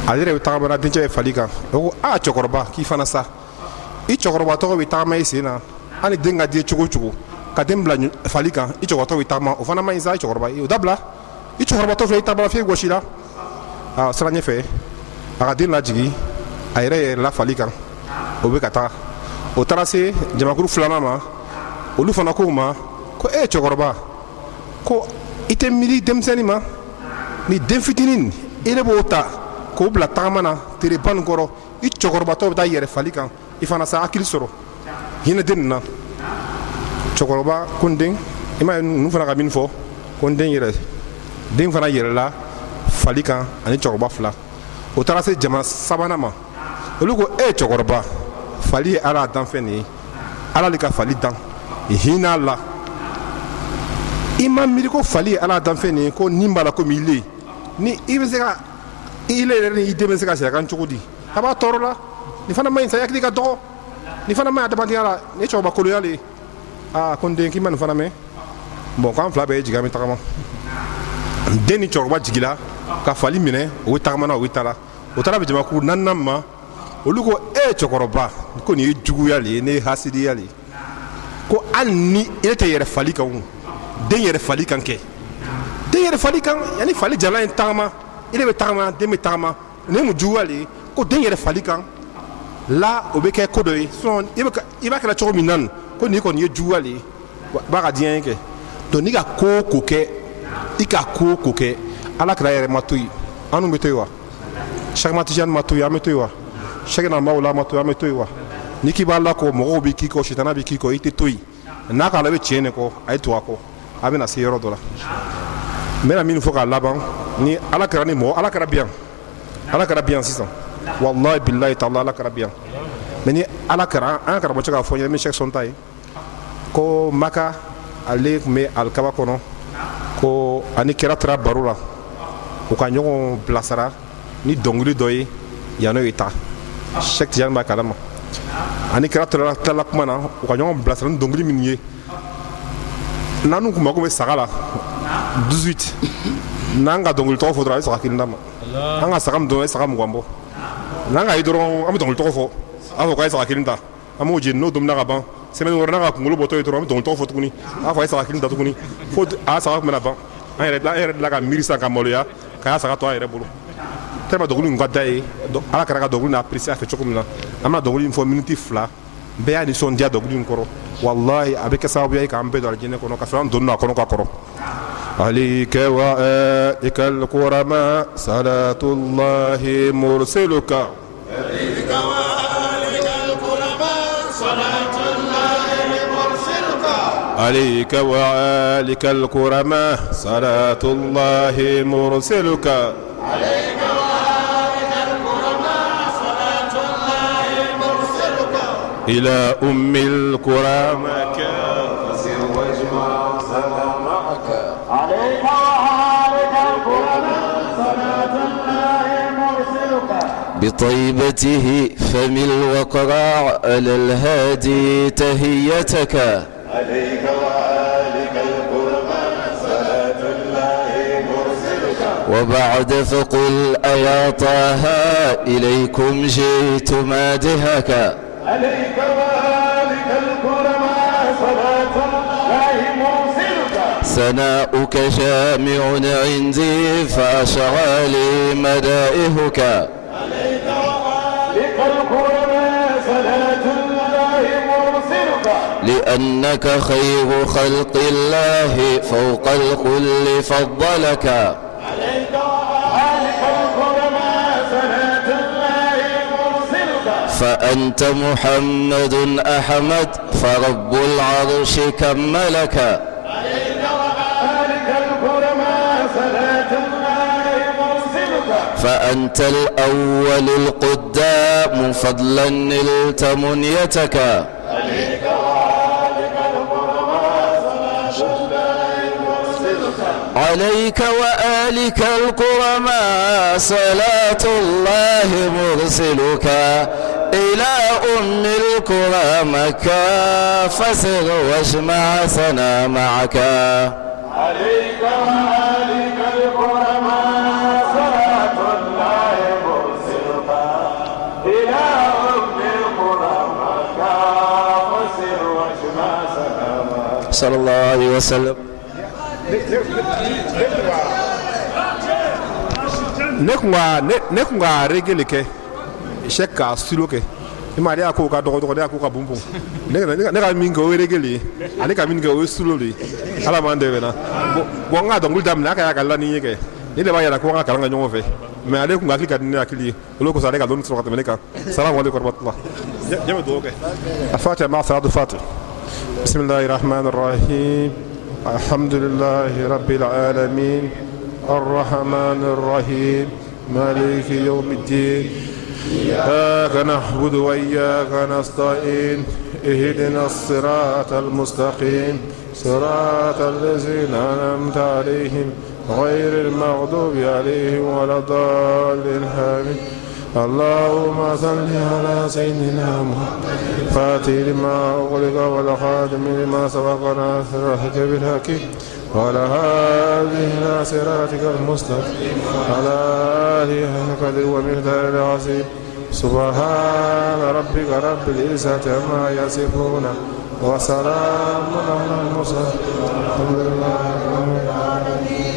ale yɛrɛ bɛ tagamana dencɛ bɛ fali kan o ko a cɛkɔrɔba k'i fana sa i cɛkɔrɔba tɔgɔ bɛ tagama i sen na hali den ka di cogo o cogo ka den bila fali kan i cɛkɔrɔba bɛ tagama o fana ma ɲi sa i cɛkɔrɔba ye o dabila i cɛkɔrɔba tɔ filɛ i taama fiye gosi la a sira ɲɛfɛ a ka den lajigi a yɛrɛ la fali kan o bɛ ka taa o taara se jamakuru filanan ma olu fana ko ma ko cɛkɔrɔba ko i tɛ miiri denmisɛnnin ma ni den fitinin i de b'o ta k'o bila tagama na tereba nin kɔrɔ i cɛkɔrɔba tɔ bɛ taa yɛrɛ fali kan i fana sa hakili sɔrɔ hinɛ den nin na cɛkɔrɔba ko n den i m'a ye ninnu fana ka min fɔ ko n den yɛrɛ den fana yɛrɛla fali kan ani cɛkɔrɔba fila o taara se jama sabanan ma olu ko cɛkɔrɔba fali ye ala danfɛn de ye ala de ka fali dan hinɛ la i ma miiri ko fali ye ala danfɛn de ye ko nin b'a la komi ile ni i bɛ se ka ile yɛrɛ ni i den bɛ se ka sigi a kan cogo di a b'a tɔɔrɔ la nin fana ma ɲi sa yakili ka dɔgɔ nin fana ma ɲi adamadenya la nin ye cɛkɔrɔba kolonya le ye ko n den k'i ma nin fana mɛn bon k'an fila bɛɛ ye jigin an bɛ tagama den ni cɛkɔrɔba jigila ka fali minɛ o bɛ tagamana o bɛ taa la o taara bɛn jamakuru naaninan ma olu ko cɛkɔrɔba ko nin ye juguya le ye ne ye hasidiya le ye ko hali ni e tɛ yɛrɛ fali kan o den yɛrɛ fali kan kɛ den yɛrɛ fali kan yanni fali jala ye tagama e de bɛ tagama den bɛ tagama nin ye mun juguya le ye ko den yɛrɛ fali kan la o bɛ kɛ ko dɔ ye sinon i b'a kɛra cogo min na ko nin kɔni ye juguya le ye b'a ka diɲɛ kɛ donc n'i ka ko o ko kɛ i ka ko o ko kɛ ala kɛra yɛrɛ ma to yen an dun bɛ to yen wa Cheikh Matijani ma to yen an bɛ to yen wa Cheikh na Mawula ma to yen an bɛ to yen wa ni k'i b'a la kɔ mɔgɔw bɛ k'i kɔ sitana bɛ k'i kɔ i tɛ to yen n'a k'a la i bɛ tiɲɛ de kɔ a ye to a kɔ a bɛ na se yɔrɔ dɔ la n bɛna min fɔ k'a laban ni ala kɛra ni mɔgɔ ala kɛra bi yan sisan wallahi billahi ta'ala ala kɛra bi yan mais ni ala kɛra an ka karamɔgɔ k'a fɔ n ye min Cheikh Sonta ye ko Maka ale tun bɛ alikaba kɔnɔ ko ani kira taara baro la u ka ɲɔgɔn bilasira ni dɔnkili dɔ ye yan'o ye ta Cheikh Tidiane b'a kalama ani kira tilala kuma na u ka ɲɔgɔn bilasira ni dɔnkili minnu ye n'an kun mako bɛ saga la 18 n'an ka dɔnkili tɔgɔ fɔ dɔrɔn a bɛ saga kelen d'a ma an ka saga min dɔn a ye saga 20 bɔ n'an ka ye dɔrɔn an bɛ dɔnkili tɔgɔ fɔ a b'a fɔ k'a ye saga kelen ta an b'o jeni n'o domina ka ban semaine wɛrɛ n'a ka kunkolo bɔtɔ ye dɔrɔn an bɛ dɔnkili tɔgɔ fɔ tuguni a b'a fɔ a ye saga kelen ta tuguni fo a saga tun bɛna ban an yɛrɛ dilan ka miiri sisan ka maloya k'a y'a saga to a yɛrɛ bolo tellement dɔnkili in ka d'a ye ala kɛra ka dɔnkili n'a apprécié a fɛ cogo min na an bɛna dɔnkili in fɔ miniti 2 bɛɛ y'a nisɔndiya dɔnkili in kɔrɔ wallahi a bɛ kɛ sababuya ye k'an bɛɛ don alijinɛ kɔnɔ ka sɔrɔ an donni a kɔnɔ ka kɔrɔ عليك وآلك الكرماء صلاة الله مرسلك عليك وآلك الكرماء صلاة الله مرسلك عليك وآلك الكرماء صلاة الله مرسلك عليك وآلك الكرماء صلاة الله مرسلك إلى أم الكرماء فسر واجمع سلامك عليك وآلك الكرماء صلاة الله مرسلك بطيبته فم الوقراع على الهادي تهيتك عليك وآلك الكرماء صلاة الله مرسلك وبعد فقل أيا طه إليكم جئت مادحك عليك وآلك الكرماء صلاة الله مرسلك ثناؤك جامع عندي فأشرى لي مدائحك عليك وآلك الكرماء صلاة الله مرسلك لأنك خير خلق الله فوق الكل فضلك عليك وآلك الكرماء صلاة الله مرسلك فأنت محمد أحمد فرب العرش كملك عليك وآلك الكرماء صلاة الله مرسلك فأنت الأول القدام فضلا نلت منيتك عليك وآلك الكرماء صلاة الله مرسلك عليك وآلك الكرماء صلاة الله مرسلك إلى أم الكرمك فسر واجمع سنا معك عليك وآلك الكرماء صلاة الله مرسلك إلى أم الكرمك فسر واجمع سنا معك صلى الله عليه وسلم ne kun ka regele kɛ Cheikh ka silo kɛ i ma ale y'a ko ka dɔgɔ ne y'a ko ka bunbun ne ka min kɛ o ye regele ye ale ka min kɛ o ye silo de ye ala m'an dɛmɛ na bon n ka dɔnkili daminɛ a ka y'a ka lani ye kɛ ne de b'a yɛlɛ ko an ka kalan kɛ ɲɔgɔn fɛ mais ale kun hakili ka di ne hakili ye olu kosɔn ale ka dɔnni sɔrɔ ka tɛmɛ ne kan salamu aleykum warahmatullah jɛ bɛ dugawu kɛ الفاتحة مع صلاة الفاتح بسم الله الرحمن الرحيم الحمد لله رب العالمين الرحمن الرحيم مالك يوم الدين إياك نعبد وإياك نستعين اهدنا الصراط المستقيم صراط الذين أنعمت عليهم غير المغضوب عليهم ولا الضالين آمين اللهم صل على سيدنا محمد فاتح لما أغلق والخاتم لما سبق ناصر الحق بالحق وعلى هذه إلى صراطك المستقيم على آله قدر ومقدار العظيم سبحان ربك رب العزة عما يصفون وسلام على المرسلين الحمد لله رب العالمين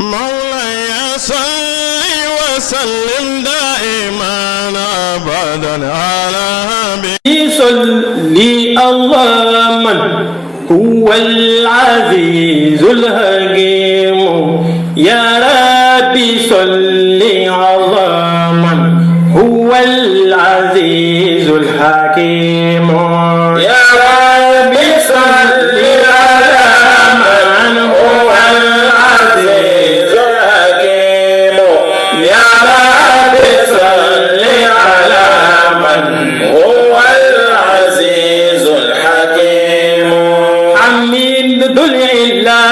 مولاي صل وسلم دائما ابدا على حبيبي صلي الله من هو العزيز الحكيم يا ربي صل على من هو العزيز الحكيم يا ربي صل على من هو العزيز الحكيم يا ربي صل على من هو العزيز الحكيم دلع الله